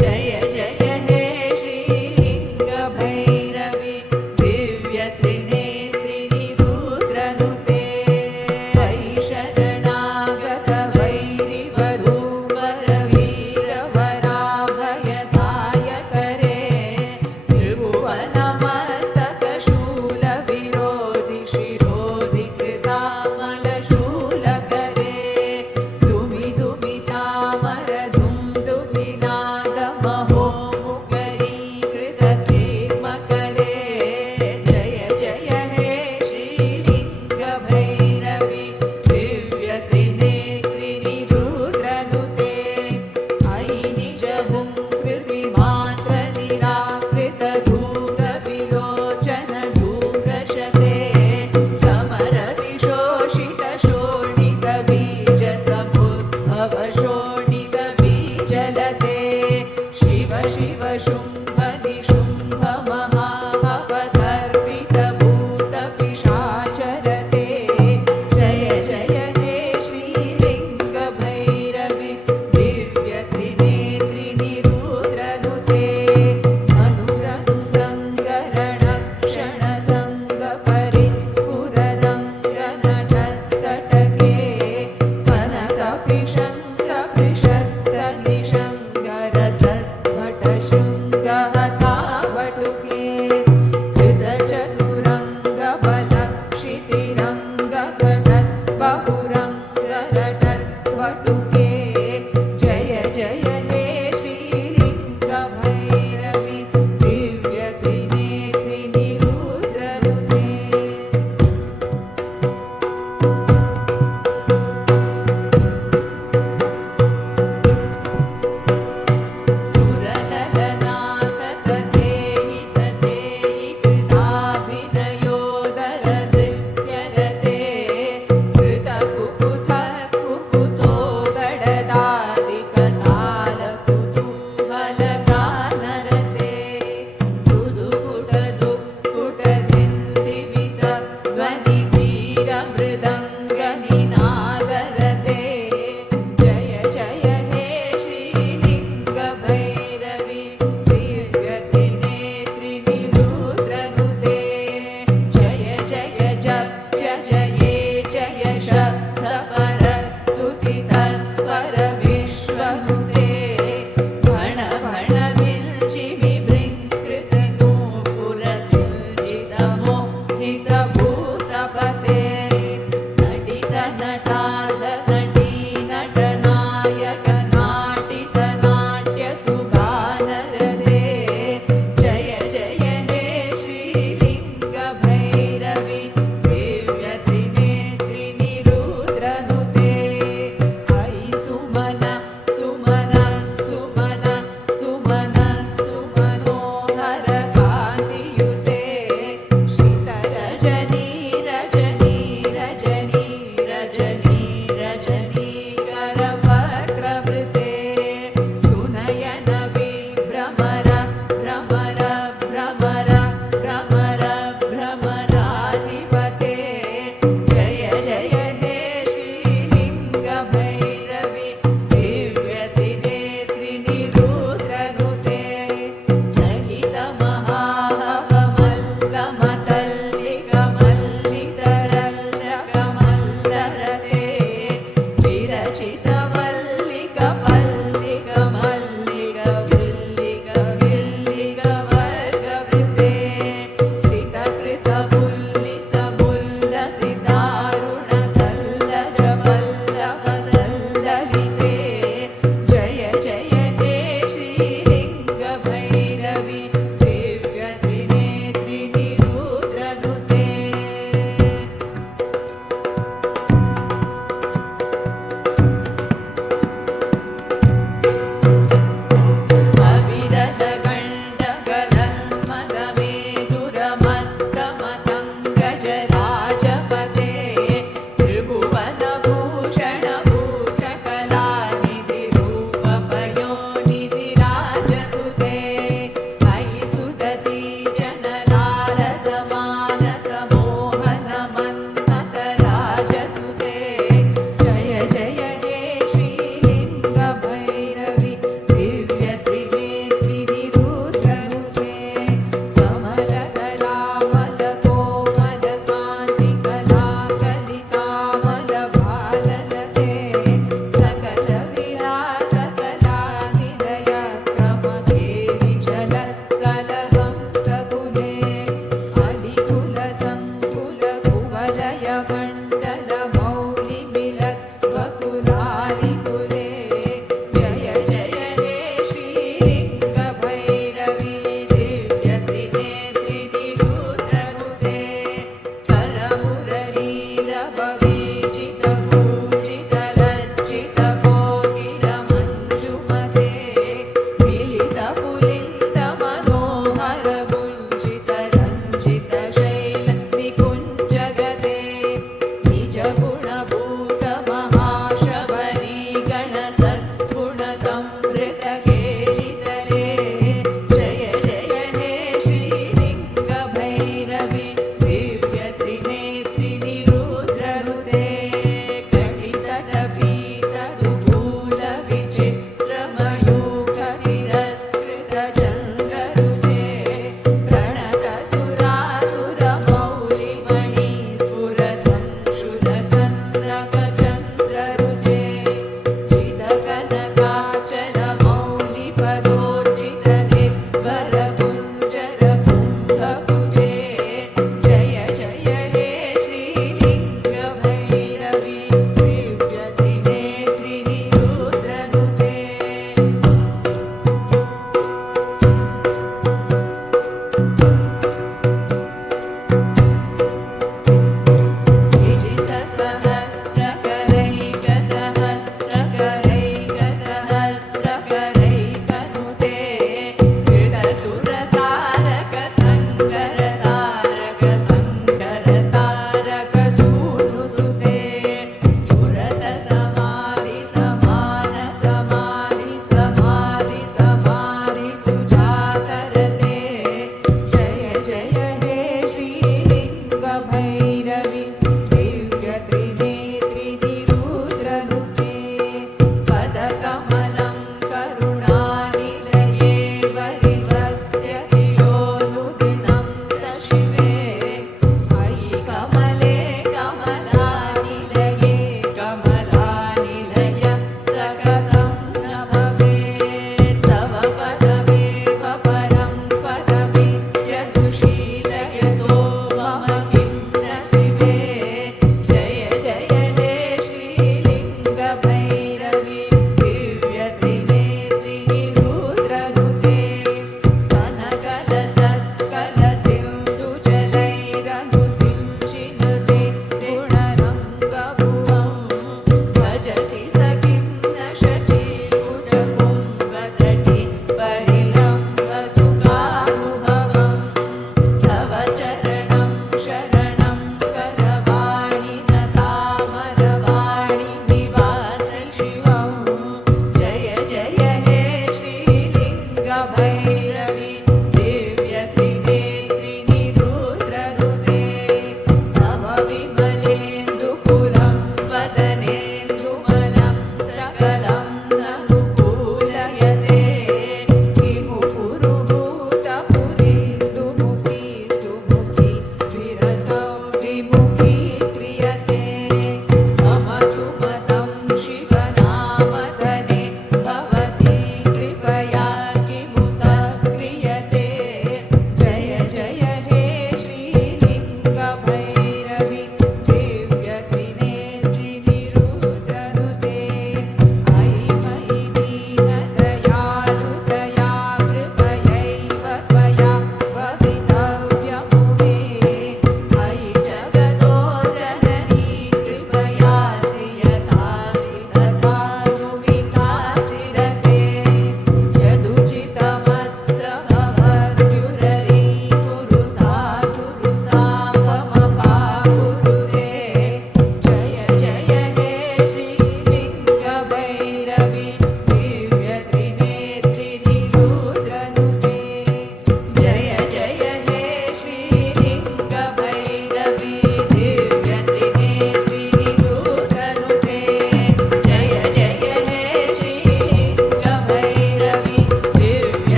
जय जय हे श्रीलिङ्गभैरवि दिव्यत्रिनेत्रिनि रुद्रनुते ऐ शरणागतवैरिवधूवरवीरवराभयदायकरे त्रिभुवनमस्तकशूलविरोधि शिरोधि कृतामलशूलकरे दुमिदुमितामरधुन्दुभिनादमहोमुखरीकृतचिन्मकरे जय जय हे श्रीलिङ्गभैरवि दिव्यत्रिनेत्रिनि रुद्रनुते ऐ निजहुङ्कृतिमात्रनिराकृतधूरविलोचनमूर्तिमते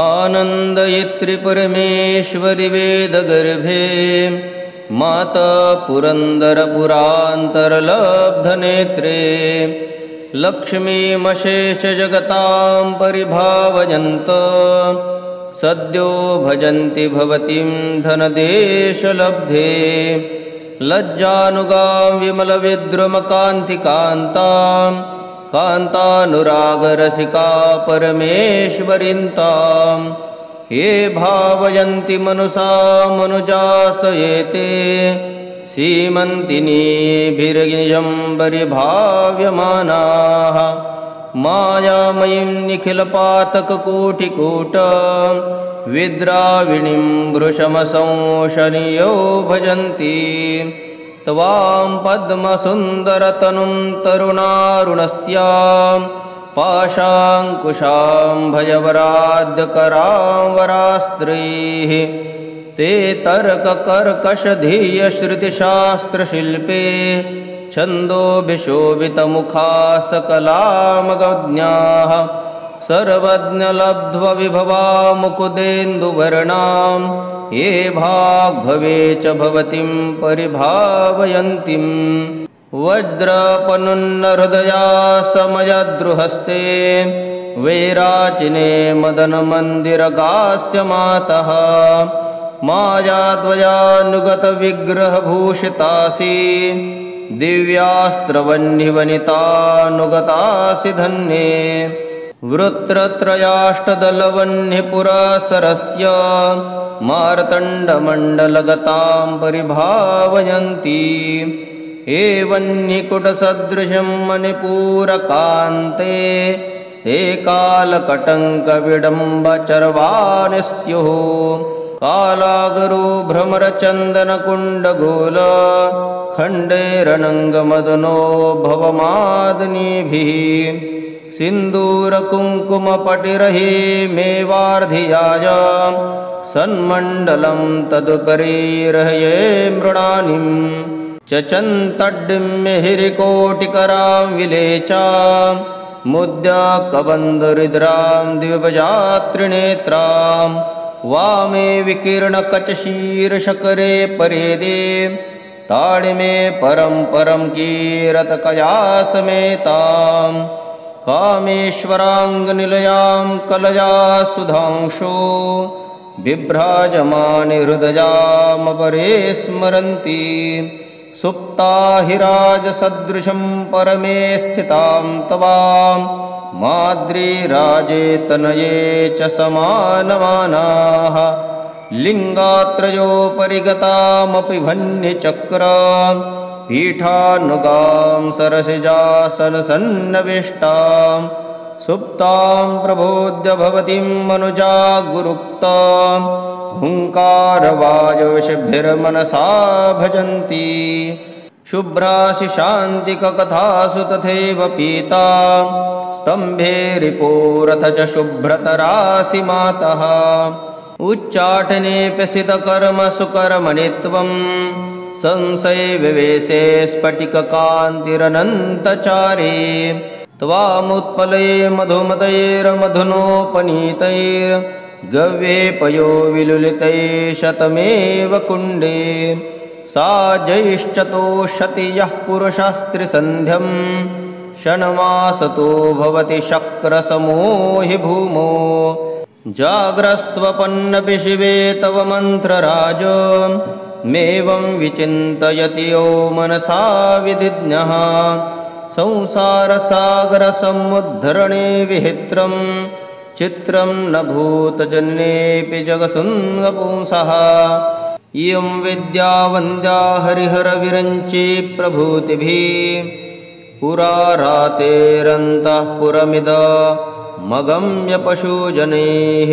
आनन्दयित्री परमेश्वरि वेदगर्भे माता पुरन्दरपुरान्तरलब्धनेत्रे लक्ष्मीमशेष जगतां परिभावयन्त सद्यो भजन्ति भवतीं धनदेशलब्धे लज्जानुगां विमलविद्रुमकान्तिकान्तां कान्तानुरागरसिका परमेश्वरीन्तां ये भावयन्ति मनसा मनुजास्तयेते सीमन्तिनीभिर्निजं परिभाव्यमानाः मायामयीं निखिलपातककोटिकूट विद्राविणीं वृषमसंशनियो भजन्ति त्वां पद्मसुन्दरतनुं तरुणारुणस्यां पाशाङ्कुशां भजवराद्यकरां वरास्त्रीः ते तर्ककर्कशधीयश्रुतिशास्त्रशिल्पे छन्दोभिशोभितमुखा सकलामगज्ञाः सर्वज्ञलब्ध्वविभवा मुकुदेन्दुवर्णां ये भाग्भवे च भवतीं परिभावयन्तीं वज्रपनुन्नहृदया समयद्रुहस्ते वैराचिने मदनमन्दिरगास्य मातः मायाद्वयानुगतविग्रहभूषितासि दिव्यास्त्रवह्निवनितानुगतासि धन्ये वृत्रत्रयाष्टदलवह्निपुरसरस्य मार्तण्डमण्डलगतां परिभावयन्ती एवन्निकुटसदृशं मणिपूरकान्ते स्ते कालकटङ्कविडम्बचर्वाणि स्युः कालागरो भ्रमरचन्दनकुण्डगोल खण्डेरनङ्गमदनो भवमादनीभिः सिन्दूरकुङ्कुमपटिरहि मेवार्धियाय सन्मण्डलं तदुपरिरहये मृणानिं चचन्तड्डिम्यहिरिकोटिकरां विलेचां मुद्याकबन्धहृद्रां दिव्यजात्रिनेत्रां वामे विकीर्णकचशीर्षकरे परेदे ताडिमे परं परं कीरतकया समेतां कामेश्वराङ्गनिलयां कलया सुधांशो बिभ्राजमानि हृदयामपरे स्मरन्ति सुप्ता हि राजसदृशं परमे स्थितां तवां माद्रीराजे तनये च समानमानाः लिङ्गात्रयोपरि गतामपि भन्यचक्रां पीठानुगां सरसिजासनसन्नविष्टां सुप्तां प्रबोध्य भवतीं मनुजा गुरुक्तां हुङ्कारवायोषिभिर्मनसा भजन्ति शुभ्रासि शान्तिककथासु तथैव पीता स्तम्भे रिपोरथ च शुभ्रतरासि मातः उच्चाटनेऽप्यसितकर्मसुकर्मणित्वं संशये विवेशे स्फटिककान्तिरनन्तचारे त्वामुत्पले मधुमतैर्मधुनोपनीतैर्गव्ये पयो विलुलितैः शतमेव कुण्डे सा जैश्चतुष्षति यः पुरुषस्त्रिसन्ध्यं षण्मासतो भवति शक्रसमो हि भूमो जाग्रस्त्वपन्नपि शिवे तव मन्त्रराज मेवं विचिन्तयति यो मनसा विधिज्ञः संसारसागरसमुद्धरणे विहित्रं चित्रं न भूतजन्येऽपि जगत्सुन्दपुंसः इयं विद्या वन्द्या हरिहरविरञ्ची प्रभूतिभिः पुरा रातेरन्तः पुरमिदमगम्य पशुजनैः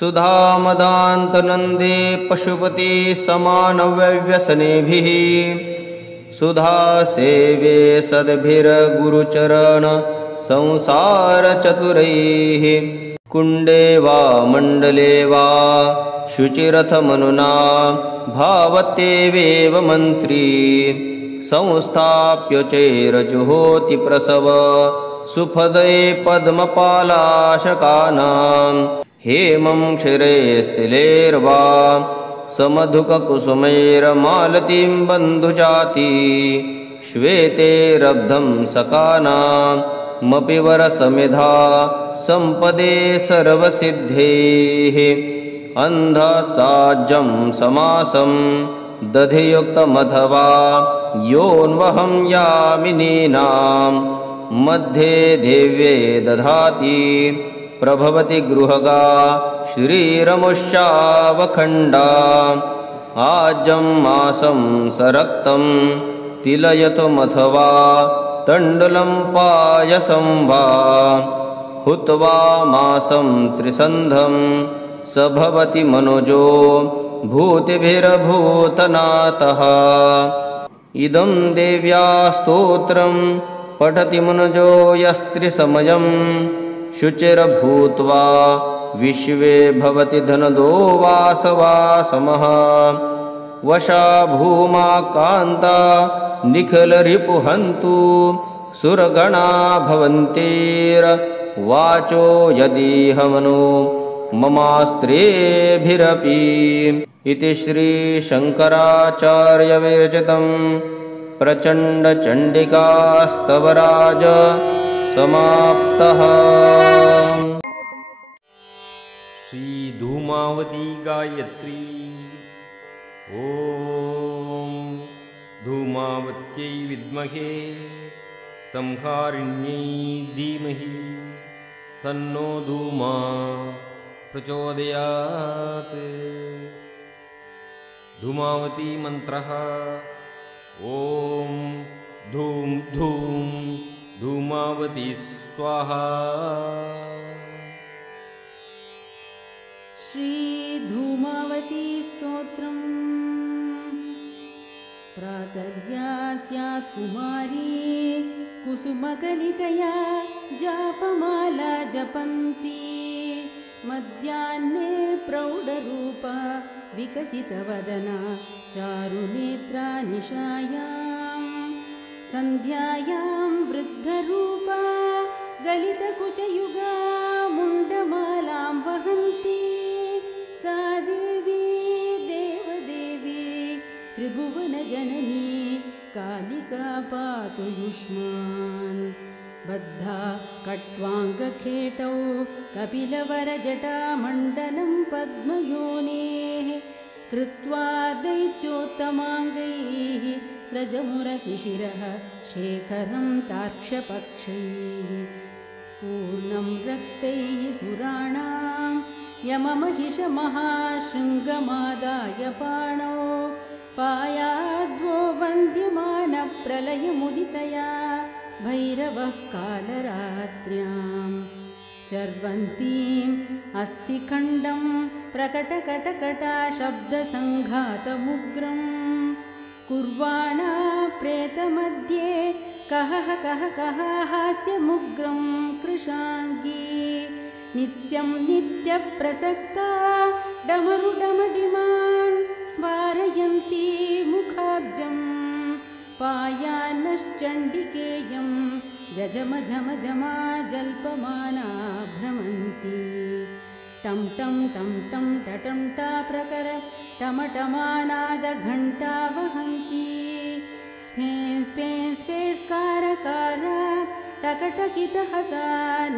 सुधामदान्तनन्दे पशुपति समानव्यसनेभिः सुधासेवे सद्भिर्गुरुचरण संसारचतुरैः कुण्डे वा मण्डले वा शुचिरथमनुना भावत्येवेव मन्त्री संस्थाप्य चैरजुहोति प्रसव सुफदे पद्मपालाशकानां हेमं क्षीरैस्तिलैर्वा समधुककुसुमैर्मालतीं बन्धुजाति श्वेतेरब्धं सकानामपि वरसमिधा सम्पदे सर्वसिद्धेः अन्धसाज्यं समासं दधियुक्तमथवा योऽन्वहं यामिनीनां मध्ये देव्ये दधाति प्रभवति गृहगा श्रीरमुष्यावखण्डा आज्यं मासं सरक्तं तिलयतुमथवा तण्डुलं पायसं वा हुत्वा मासं त्रिसन्धं स भवति मनुजो भूतिभिरभूतनाथः इदं देव्या स्तोत्रं पठति मनुजो यस्त्रिसमयं शुचिर्भूत्वा विश्वे भवति धनदो वासवासमः वशा भूमा कान्ता निखिलरिपुहन्तु सुरगणा भवन्तेर्वाचो यदीहमनु ममास्त्रेभिरपि इति श्रीशङ्कराचार्यविरचितं प्रचण्डचण्डिकास्तवराज समाप्तः। श्री धूमावती गायत्री। ॐ धूमावत्यै विद्महे संहारिण्यै धीमहि तन्नो धूमा प्रचोदयात्। धूमावती मंत्रः। ॐ धूम धूम धूमावती स्वाहा। श्री धूमावती स्तोत्रम्। प्रातर्या स्यात् कुमारी कुसुमगलितया जापमाला जपन्ती मध्याह्ने प्रौढरूपा विकसितवदना चारुनेत्रा निशायां सन्ध्यायां वृद्धरूपा गलितकुचयुगा मुण्डमालां वहन्ती सा देवी देवदेवी त्रिभुवनजननी कालिका पातु युष्मान्। बद्धा कट्वाङ्गखेटौ कपिलवरजटामण्डलं पद्मयोनेः कृत्वा दैत्योत्तमाङ्गैः स्रजमुरशिशिरः शेखरं तार्क्ष्यपक्षैः पूर्णं रक्तैः सुराणां यममहिषमहाशृङ्गमादाय पाणौ पायाद्वो वन्द्यमानप्रलयमुदितया भैरवः कालरात्र्यां चर्वन्तीम् अस्थिखण्डं प्रकटकटकटा शब्दसङ्घातमुग्रं कुर्वाणा प्रेतमध्ये कः हास्यमुग्रं कृशाङ्गी नित्यं नित्यप्रसक्ता डमरुडमडिमान् स्मारयन्ती मुखाब्जं पायान्नश्चण्डिकेयं जजमझमझमा जल्पमाना भ्रमन्ति टं टं टं टं टटं टा प्रकर टमटमानादघण्टा वहन्ति स्फें स्फें स्फेस्कारकार टकटकितहसा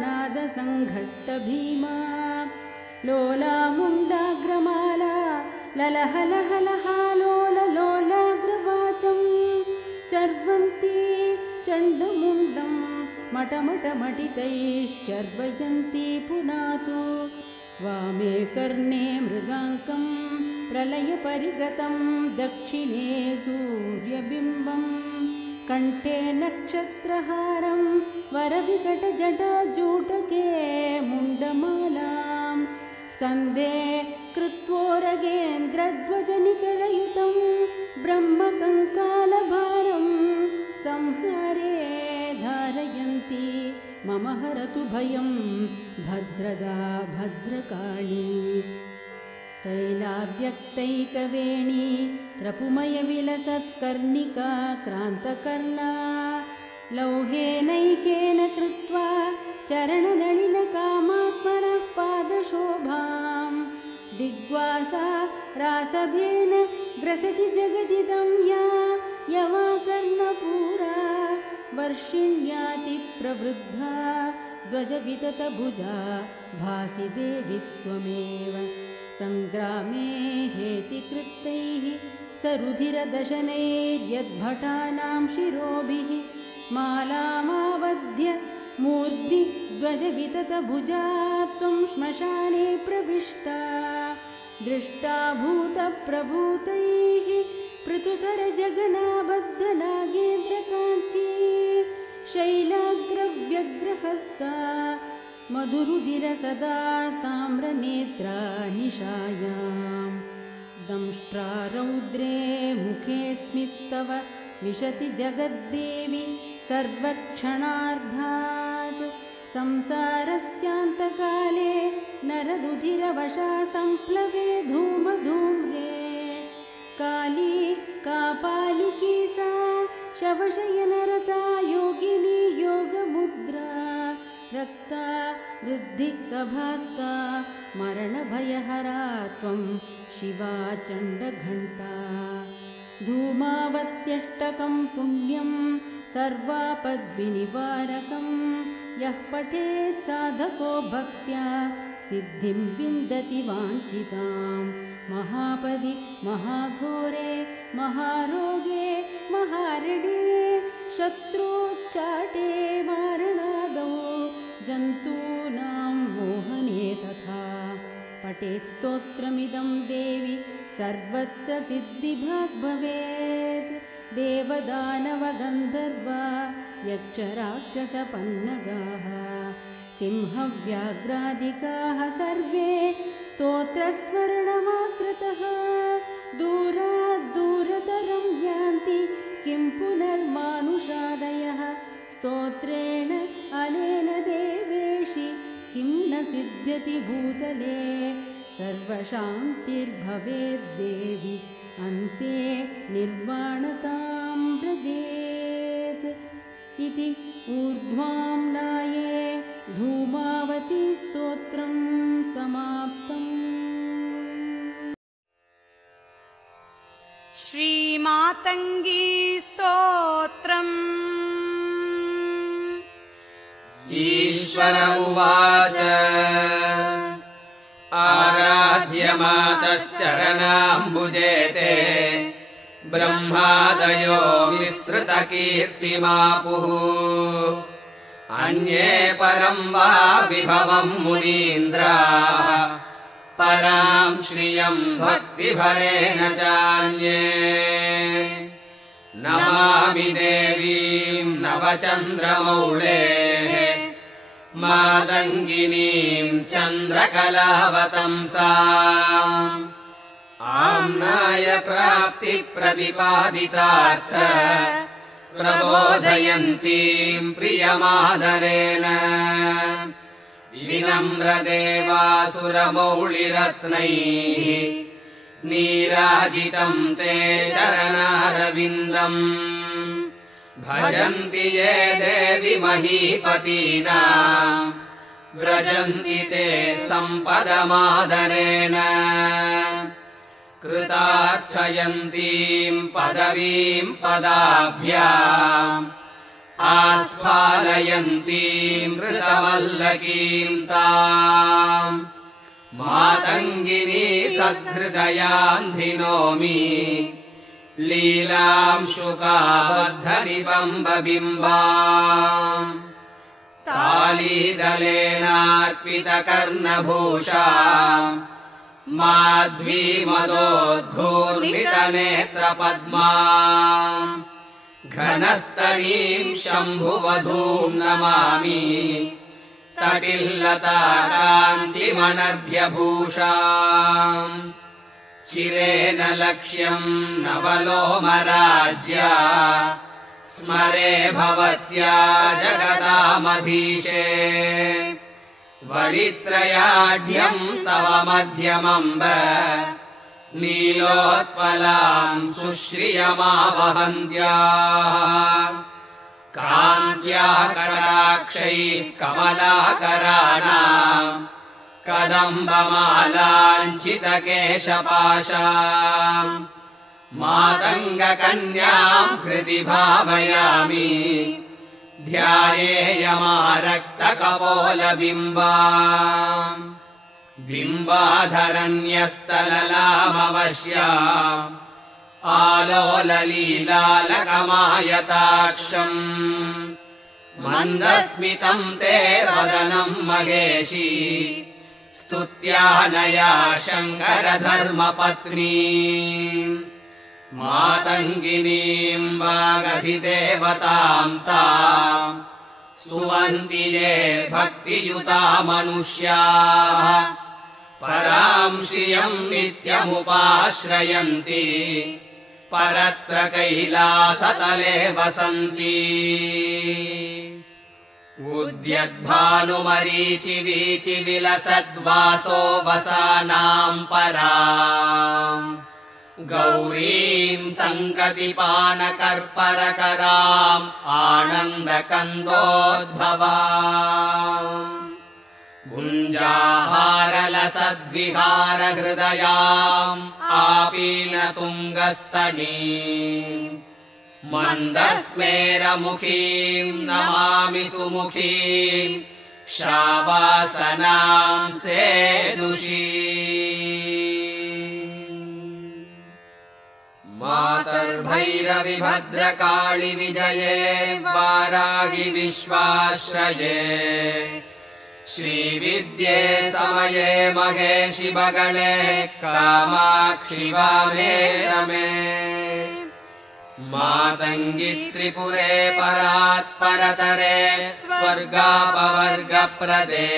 नादसङ्घट्टभीमा लोलामुण्डाग्रमाला ललहलहलहा लोललोलाग्रवाचं चर्वन्ती चण्डमुण्डं मटमटमटितैश्चर्वयन्ती पुनातु वामे कर्णे मृगाङ्कं प्रलयपरिगतं दक्षिणे सूर्यबिम्बं कण्ठे नक्षत्रहारं वरविकटजटाजूटके मुण्डमालां स्कन्धे कृत्वोरगेन्द्रध्वजनिकरयुतं ब्रह्मकङ्कालभारं संहारे धारयन्ती मम हरतु भयं भद्रदा भद्रकाली तैलाव्यक्तैकवेणी त्रपुमयविलसत्कर्णिका क्रान्तकर्णा लौहेनैकेन कृत्वा चरणनलिनकामात्मनः पादशोभां दिग्वासा रासभेन ग्रसति जगदिदं या यवाकर्णपूरा वर्षिण्याति प्रवृद्धा ध्वजविततभुजा भासि देवि त्वमेव सङ्ग्रामे हेतिकृत्यैः सरुधिरदशनैर्यद्भटानां शिरोभिः मालामावध्य मूर्ध्नि ध्वजविततभुजा त्वं श्मशाने प्रविष्टा दृष्टा भूतप्रभूतैः पृथुतरजगनाबद्धनागेन्द्रकाञ्ची शैलाग्रव्यग्रहस्ता मधुरुधिरसदा ताम्रनेत्रा निशायां दंष्ट्रारौद्रे मुखेऽस्मिस्तव विशति जगद्देवि सर्वक्षणार्धात् संसारस्यान्तकाले नररुधिरवशा सम्प्लवे धूमधूम्रे काली कापालिकी सा शवशयनरता योगिनी योगमुद्रा रक्ता ऋद्धिसभास्ता मरणभयहरा त्वं शिवा चण्डघण्टा धूमावत्यष्टकं पुण्यं सर्वापद्विनिवारकं यः पठेत् साधको भक्त्या सिद्धिं विन्दति वाञ्छितां महापदि महाघोरे महारोगे महारणे शत्रुच्चाटे मारणादौ जन्तूनां मोहने तथा पठेत् स्तोत्रमिदं देवि सर्वत्र सिद्धिभाग् भवेत् देवदानवगन्धर्वा यक्षराक्षसपन्नगाः सिंहव्याघ्रादिकाः सर्वे स्तोत्रस्मरणमात्रतः दूरात् दूरतरं यान्ति किं पुनर्मानुषादयः स्तोत्रेण अनेन देवेशि किं न सिद्ध्यति भूतले सर्वशान्तिर्भवेद्देवि अन्ते निर्वाणतां व्रजेत् इति ऊर्ध्वाम्नाये धूमावती स्तोत्रं समाप्तम्। श्रीमातङ्गी स्तोत्रम्। ईश्वर उवाच आराध्यमातश्चरणाम्बुजे ते ब्रह्मादयो विस्तृतकीर्तिमापुः अन्ये परं वा विभवं मुनीन्द्राः परां श्रियं भक्तिभरेण चान्ये नमामि देवीं नवचन्द्रमौळेः मातङ्गिनीं चन्द्रकलावतंसाम् आम्नाय प्राप्तिप्रतिपादितार्थ प्रबोधयन्तीं प्रियमादरेण विनम्रदेवासुरमौळिरत्नैः नीराजितं ते चरणारविन्दम् भजन्ति ये देवि महीपतीनाम् व्रजन्ति ते सम्पदमादरेण कृतार्थयन्तीं पदवीं पदाभ्याम् आस्फालयन्तीं कृतवल्लकीं ताम् मातङ्गिनी सद्हृदयान्धिनोमि लीलां शुकाबद्धनिबम्बबिम्बाम् तालीदलेनार्पितकर्णभूषाम् माध्वीमदोद्धूर्णितनेत्रपद्माम् घनस्तनीं शम्भुवधूं नमामि तटिल्लताकान्तिमनर्घ्यभूषाम् चिरेण लक्ष्यं नवलोमराज्या स्मरे भवत्या जगदामधीशे वरित्रयाढ्यं तव मध्यमम्ब नीलोत्पलां सुश्रियमावहन्त्या कान्त्या कटाक्षैः कमलाकराणाम् कदम्बमालाञ्छितकेशपाशाम् मातङ्गकन्याम् हृदि भावयामि ध्यायेयमारक्तकपोलबिम्बाम् बिम्बाधरन्यस्तललामवश्याम् आलोललीलालकमायताक्षम् मन्दस्मितम् ते वदनम् महेशी स्तुत्यानया शङ्करधर्मपत्नी मातङ्गिनीम् वागधिदेवताम् ताम् स्तुवन्ति ये भक्तियुता मनुष्याः पराम् श्रियम् नित्यमुपाश्रयन्ति परत्र कैलासतले वसन्ति उद्यद्भानुमरीचि विलसद्वासो वसानाम् पराम् गौरीम् सङ्गतिपानकर्परकराम् आनन्दकन्दोद्भवाम् गुञ्जाहारलसद्विहारहृदयाम् आपीनतुङ्गस्तनीम् मन्दस्मेरमुखीम् नमामि सुमुखीम् शावासनाम् सेदुषी मातर्भैरवि भद्रकाळि विजये वाराहि विश्वाश्रये श्रीविद्ये समये महेशि बगले कामाक्षि वामे रमे मातङ्गि त्रिपुरे परात्परतरे स्वर्गापवर्गप्रदे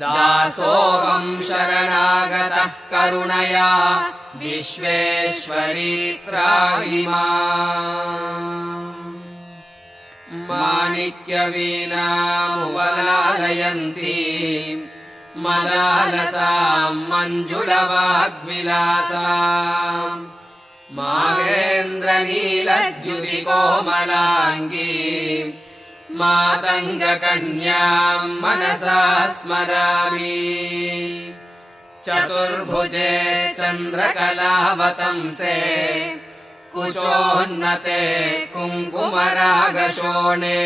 दासोऽहम् शरणागतः करुणया विश्वेश्वरी त्राहि माम् माणिक्यवीणामुपलालयन्ती मदालसाम् मञ्जुलवाग्विलासाम् माहेन्द्रनीलद्युतिकोमलाङ्गी मातङ्गकन्याम् मनसा स्मरामि चतुर्भुजे चन्द्रकलावतंसे कुचोन्नते कुङ्कुमरागशोणे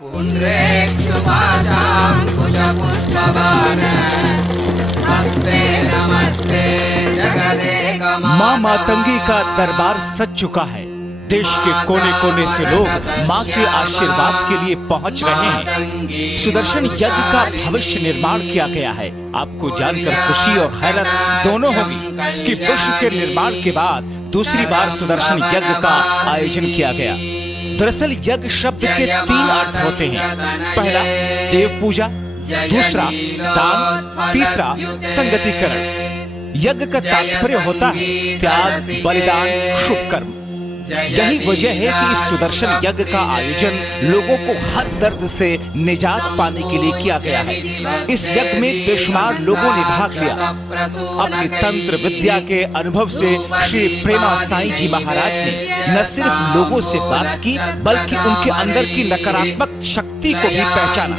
पुण्ड्रेक्षुपाशाङ्कुशपुष्पबाण हस्ते नमस्ते जगदेकमाता। माँ मातंगी का दरबार सज चुका है। देश के कोने कोने से लोग माँ के आशीर्वाद के लिए पहुँच रहे हैं। सुदर्शन यज्ञ का भविष्य निर्माण किया गया है। आपको जानकर खुशी और हैरत दोनों होगी कि विश्व के निर्माण के बाद दूसरी बार सुदर्शन यज्ञ का आयोजन किया गया। दरअसल यज्ञ शब्द के 3 अर्थ होते हैं। पहला देव पूजा, दूसरा दान, तीसरा संगतिकरण। यज्ञ का तात्पर्य होता है त्याग, बलिदान, शुभ कर्म। यही वजह है कि इस सुदर्शन यज्ञ का आयोजन लोगों को हर दर्द से निजात पाने के लिए किया गया है। इस यज्ञ में बेशुमार लोगों ने भाग लिया। अपनी तंत्र विद्या के अनुभव से श्री प्रेमा साईं जी महाराज ने न सिर्फ लोगों से बात की बल्कि उनके अंदर की नकारात्मक शक्ति को भी पहचाना।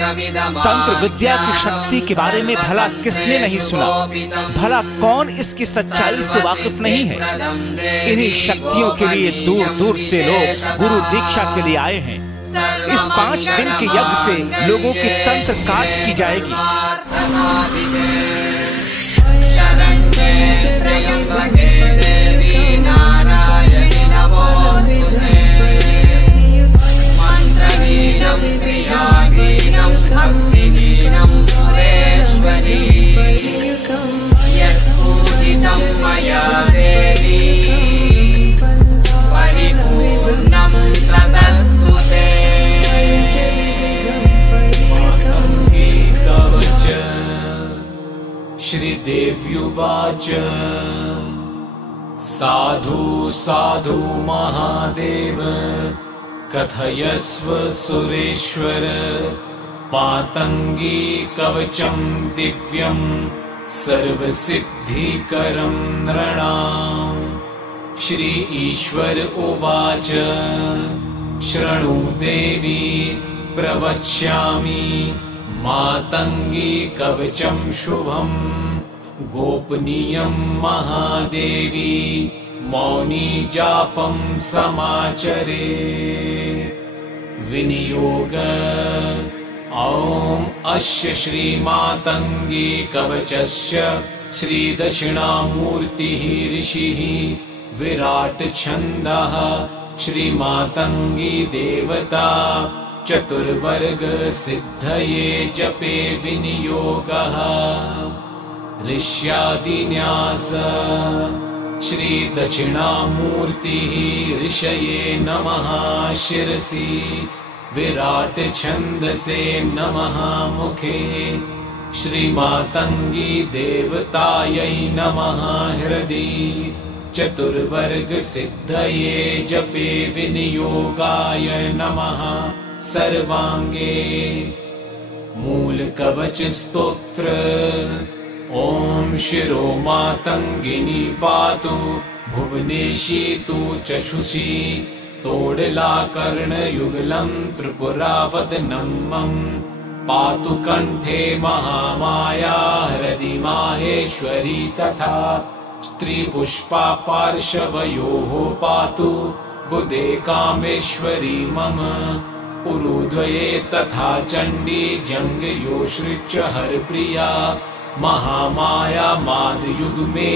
तंत्र विद्या की शक्ति के बारे में भला किसने नहीं सुना? भला कौन इसकी सच्चाई से वाकिफ नहीं है? इन्हीं शक्तियों के लिए दूर दूर से लोग गुरु दीक्षा के लिए आए हैं। इस 5 दिन के यज्ञ से लोगों की तंत्र काट की जाएगी। श्रीदेव्युवाच साधु साधु महादेव कथयस्व सुरेश्वर मातंगी कवचं दिव्यं सर्वसिद्धिकरं नृणाम्। श्री ईश्वर उवाच शृणु देवी प्रवक्ष्यामि मातङ्गी कवचं शुभम् गोपनीयं महादेवी मौनी जापं समाचरे विनियोग ॐ अस्य श्रीमातङ्गी कवचस्य श्रीदक्षिणामूर्तिः ऋषिः विराट छन्दः श्रीमातङ्गी देवता चतुर्वर्ग सिद्धये जपे विनियोगः ऋष्यादिन्यास श्रीदक्षिणामूर्तिः ऋषये नमः शिरसि विराट छन्दसे नमः मुखे श्रीमातङ्गी देवतायै नमः हृदि चतुर्वर्ग सिद्धये जपे विनियोगाय नमः सर्वांगे मूल कवच स्तोत्र ॐ शिरो मातङ्गिनी पातु भुवनेशी तु चक्षुषी तोडला कर्णयुगलं त्रिपुरावदनं पातु कंठे महामाया हृदि माहेश्वरी तथा स्त्रीपुष्पा पार्श्वयोः पातु बुधे कामेश्वरी मम पुरुद्वये तथा चण्डी जङ्गयोश्च हरप्रिया महामाया मादयुग्मे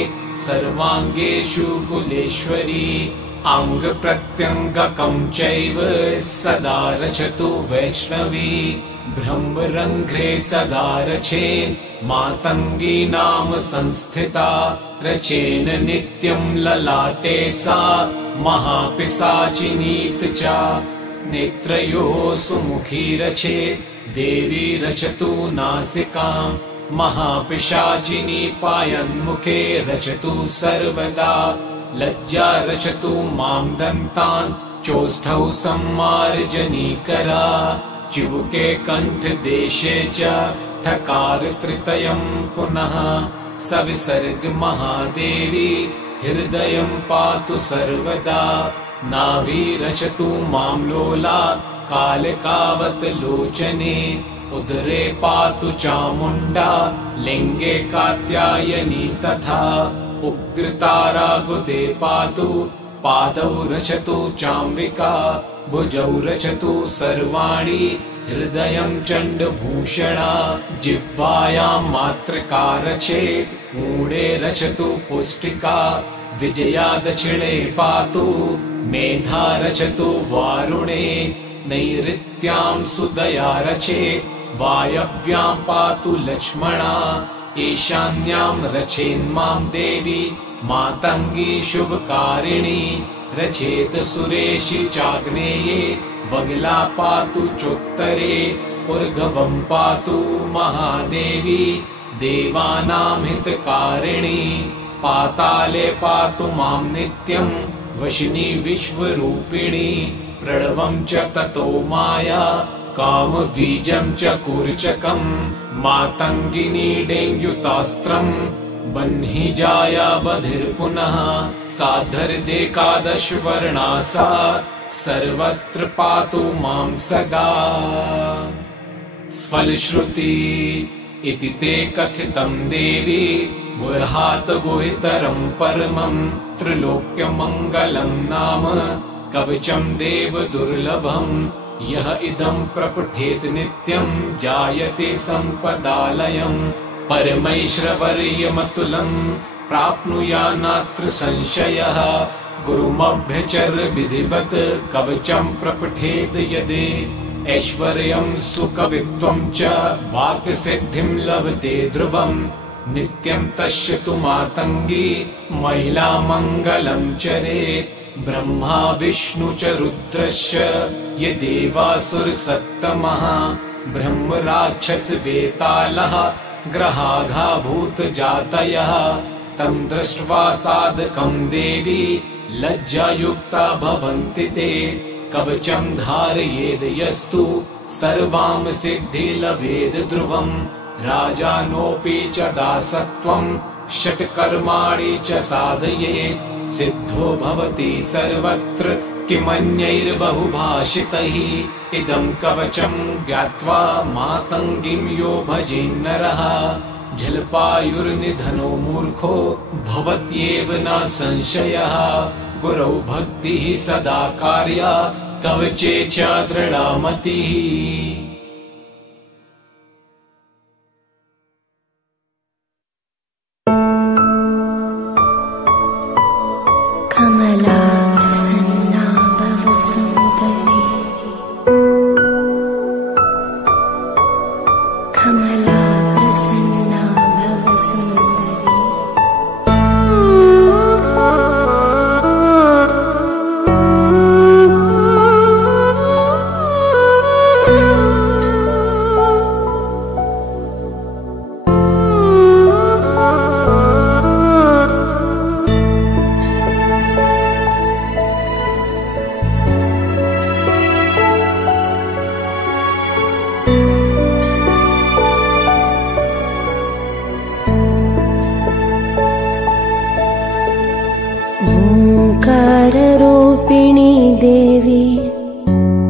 सर्वाङ्गेषु कुलेश्वरी अंग प्रत्यङ्गकं चैव सदा रचतु वैष्णवी ब्रह्मरन्ध्रे सदा रचेन् मातङ्गी नाम संस्थिता रचेन नित्यं ललाटे सा महापिशाचिनीत च नेत्रयोः सुमुखी रचेत् देवी रचतु नासिकां महापिशाचिनी पायन्मुखे रचतु सर्वदा लज्जा रचतु मां दन्तान् चोष्ठौ सम्मार्जनीकरा चिबुके कण्ठदेशे च ठकार तृतीयं पुनः सविसर्ग महादेवी हृदयं पातु सर्वदा नाभि रचतु मां लोला कालिकावत् लोचने उदरे पातु चामुण्डा लिङ्गे कात्यायनी तथा उग्रतारा गुदे पातु पादौ रचतु चाम्बिका भुजौ रचतु सर्वाणि हृदयं चण्डभूषणा जिह्वायां मातृका रचेत् मूढे रचतु पुष्टिका विजया दक्षिणे पातु मेधा रचतु वारुणे नैऋत्यां सुदया रचेत् वायव्यां पातु लक्ष्मणा ईशान्यां रचेन्मां देवी मातङ्गी शुभकारिणी रचेत सुरेशि चाग्नेये वगला पातु चोत्तरे उर्गवं पातु महादेवी देवानां हितकारिणी पाताले पातु मां नित्यं वशिनी विश्वरूपिणी प्रणवं च ततो माया कामबीजं च कूर्चकं मातङ्गिनी डेङ्ग्युतास्त्रं बह्नि जाया बधिर्पुनः साधर्देकादश वर्णा सा सर्वत्र पातु मां सदा फलश्रुति इति ते कथितं देवी गुहात् गुहितरं परमं त्रैलोक्यमङ्गलं नाम कवचं देव दुर्लभम् यः इदं प्रपठेत् नित्यं जायते सम्पदालयम् परमैश्वर्यमतुलं प्राप्नुया नात्र संशयः गुरुमभ्यचर्य विधिवत् कवचं प्रपठेत् यदि ऐश्वर्यं सुकवित्वं च वाक्सिद्धिं लभते ध्रुवम् नित्यं तस्य तु मातङ्गी महिला मङ्गलं चरेत् ब्रह्मा विष्णु च रुद्रस्य ये देवासुरसत्तमः ब्रह्म राक्षस वेतालः ग्रहाघाभूत जातयः तं दृष्ट्वा साधकं देवी लज्जायुक्ता भवन्ति ते कवचं धारयेद् यस्तु सर्वां सिद्धि लभेद् ध्रुवम् राजानोऽपि च दासत्वं षट्कर्माणि च साधयेत् सिद्धो भवति सर्वत्र किमन्यैर्बहुभाषितैः इदं कवचं ज्ञात्वा मातङ्गीं यो भजेन्नरः जलपायुर्निधनो मूर्खो भवत्येव न संशयः गुरौ भक्तिः सदा कार्या कवचे च दृढा मतिः। कमला प्रसन्ना भव सुन्दरी कमला प्रसन्ना भव सुन्दरी ओंकाररूपिणी देवी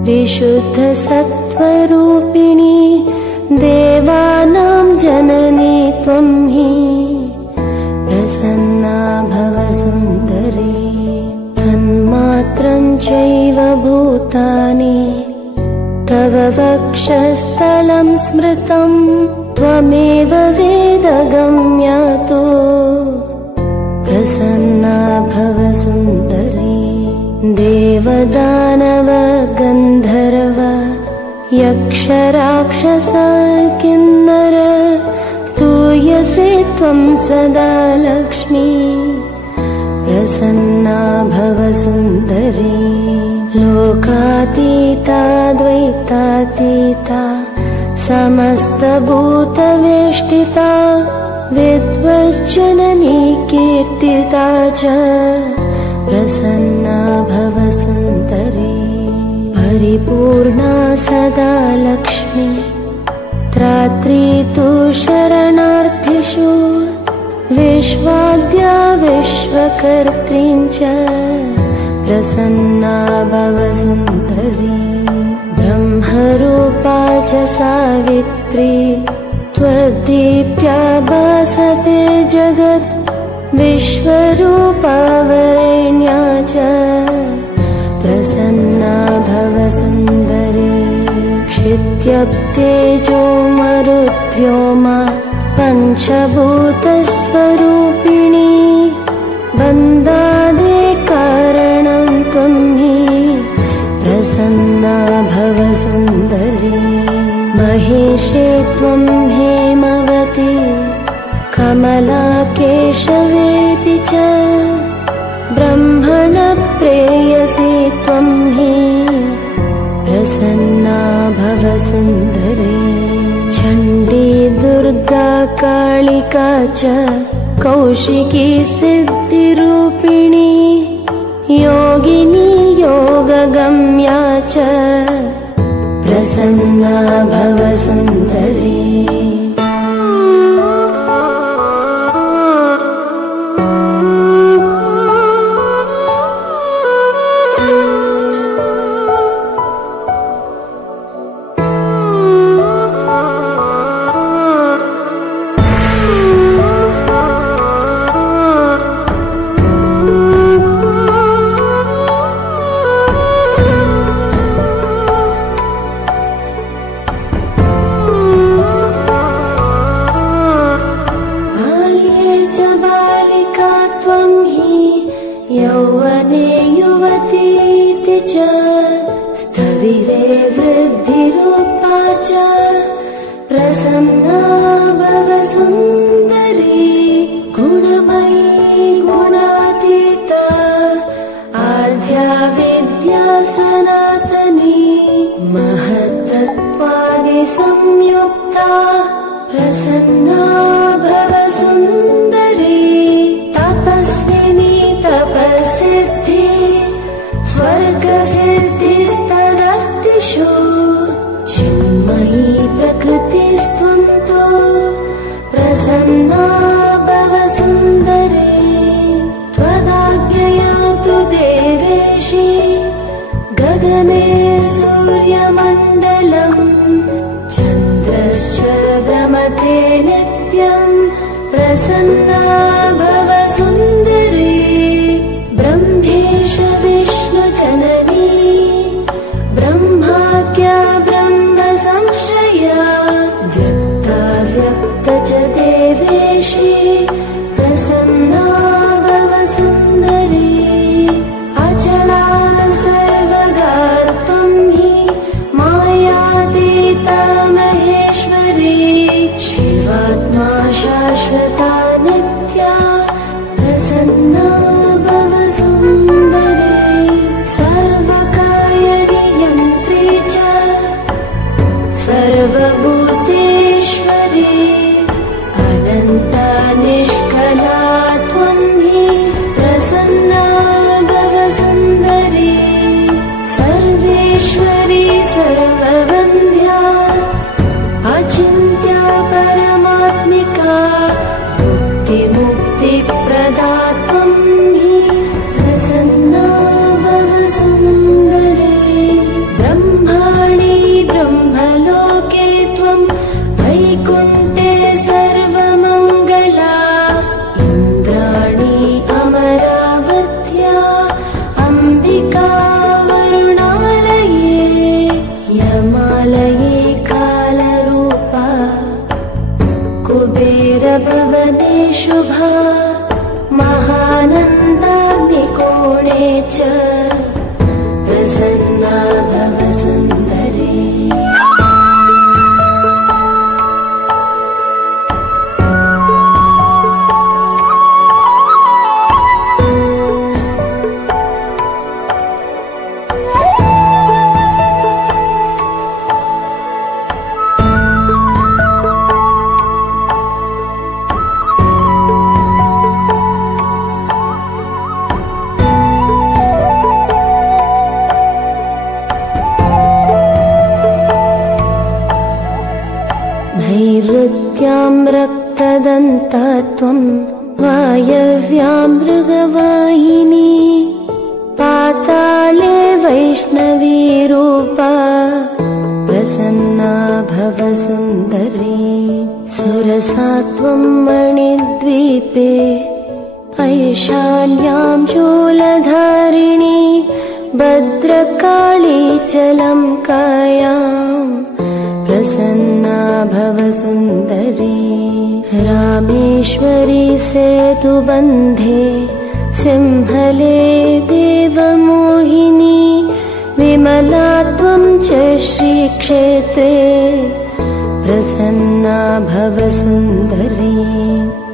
विशुद्धसत्त्वरूपिणी देवानां जननी त्वं हि प्रसन्ना भव सुन्दरी तन्मात्रं चैव भूतानि तव वक्षस्थलं स्मृतं त्वमेव वेदगम्यातो प्रसन्ना भव सुन्दरी देवदानव गन्धर्व यक्षराक्षस किन्नर स्तूयसे त्वं सदा लक्ष्मी प्रसन्ना भव सुन्दरी लोकातीता द्वैतातीता समस्तभूतवेष्टिता विद्वज्जननी कीर्तिता च प्रसन्ना भव सुन्दरी परिपूर्णा सदा लक्ष्मी त्रात्री तु शरणार्थिषु विश्वाद्या विश्वकर्त्रीं च प्रसन्ना भव सुन्दरी ब्रह्मरूपा च सावित्री त्वद्दीप्त्या भासते जगत् विश्वरूपा वरेण्या च प्रसन्ना भव सुन्दरी क्षित्यप्तेजो मरुद्व्योमा पञ्चभूतस्वरूपिणी वन्दादे कारणं त्वं हि प्रसन्ना भव सुन्दरी महेशे त्वं हेमवती कमला केशवेऽपि च ब्रह्मण प्रेयसी त्वं हि प्रसन्ना भव सुन्दरी चण्डी दुर्गा कालिका च कौशिकी सिद्धिरूपिणी योगिनी योगगम्या च प्रसन्ना भव सुन्दरी यौवने युवतीति च स्थविरे वृद्धिरूपा च प्रसन्ना भव सुन्दरी गुणमयी गुणातीता आद्या विद्या सनातनी महत्तत्त्वादिसंयुक्ता प्रसन्ना भव सुन्दरी तपस्विनी तपस्सिद्धि स्वर्गसिद्धिस्तदर्तिषु चिन्मयी प्रकृतिस्त्वं तु प्रसन्ना प्रसन्ना भव सुन्दरी ब्रह्मेश विष्णुजननी ब्रह्माज्ञा ब्रह्म संश्रया व्यक्ता व्यक्त च देवेशी प्रसन्ना भव सुन्दरी अचला सर्वगा त्वं हि मायातीता महेश्वरी शिवात्मा शाश्वता नित्या प्रसन्ना भव सुन्दरी सर्वकार्यनियन्त्री च सर्वभूतेश्वरी अनन्ता निष्कला त्वं हि प्रसन्ना भव सुन्दरी सर्वेश्वरी सर्ववन्द्या अचिन्त्या परमात्मिका मुक्तिमुक्तिप्रदा त्वं हि प्रसन्ना भव सुन्दरी ब्रह्माणि ब्रह्मलोके त्वं वैकुण्ठे सर्वमङ्गला इन्द्राणि अमरावत्या अम्बिका वरुणालये यमालये कालरूपा कुबेरभवने शुभा महानन्दाग्निकोणे च प्रसन्ना भव सुन्दरी नैऋत्यां रक्तदन्ता त्वं वायव्यां मृगवाहिनी पाताले वैष्णवी रूपा प्रसन्ना भव सुन्दरी सुरसा त्वं मणिद्वीपे ऐशान्यां शूलधारिणी भद्रकाली च लङ्कायां प्रसन्ना भव सुन्दरी रामेश्वरी सेतुबन्धे सिंहले देवमोहिनी विमला त्वं च श्रीक्षेत्रे प्रसन्ना भव सुन्दरी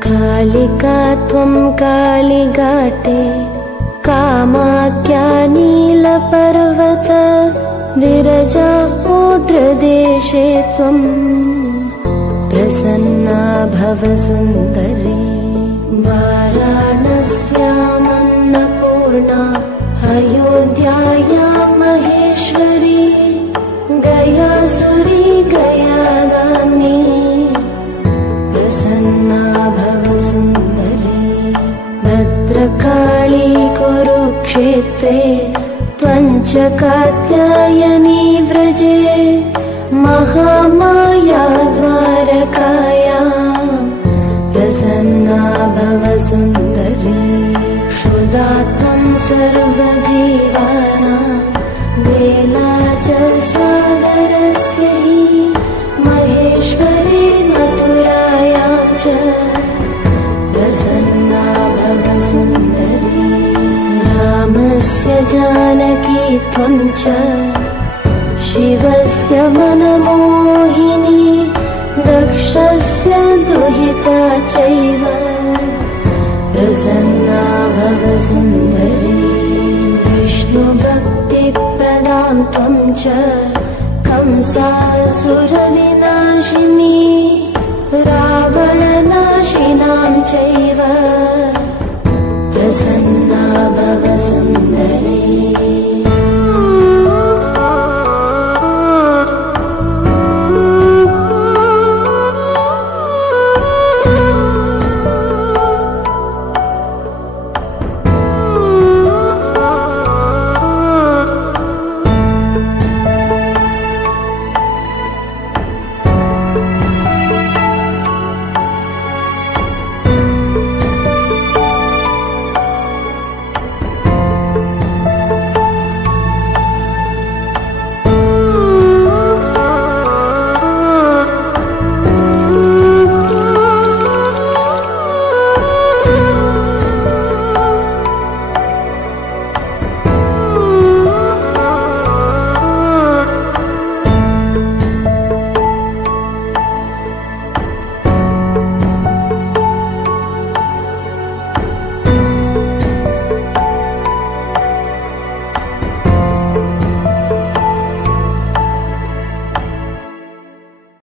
कालिका त्वं कालिघाटे कामाख्या नीलपर्वत विरजा ओड्रदेशे त्वं प्रसन्ना भव सुन्दरी वाराणस्यामन्नपूर्णा अयोध्यायां महेश्वरी गयासुरी गयागामी प्रसन्ना भव सुन्दरी भद्रकाली कुरुक्षेत्रे त्वं च कात्यायनी व्रजे महामाया द्वारकायां प्रसन्ना भव सुन्दरी क्षुधा त्वं सर्वजीवानां वेला च सागरस्य हि महेश्वरी मथुरायां च प्रसन्ना भव सुन्दरी रामस्य जानकी त्वं च शिवस्य मनमोहिनी दक्षस्य दुहिता चैव प्रसन्ना भव सुन्दरी विष्णुभक्तिप्रदां त्वं च कंसासुरविनाशिनी रावणनाशिनां चैव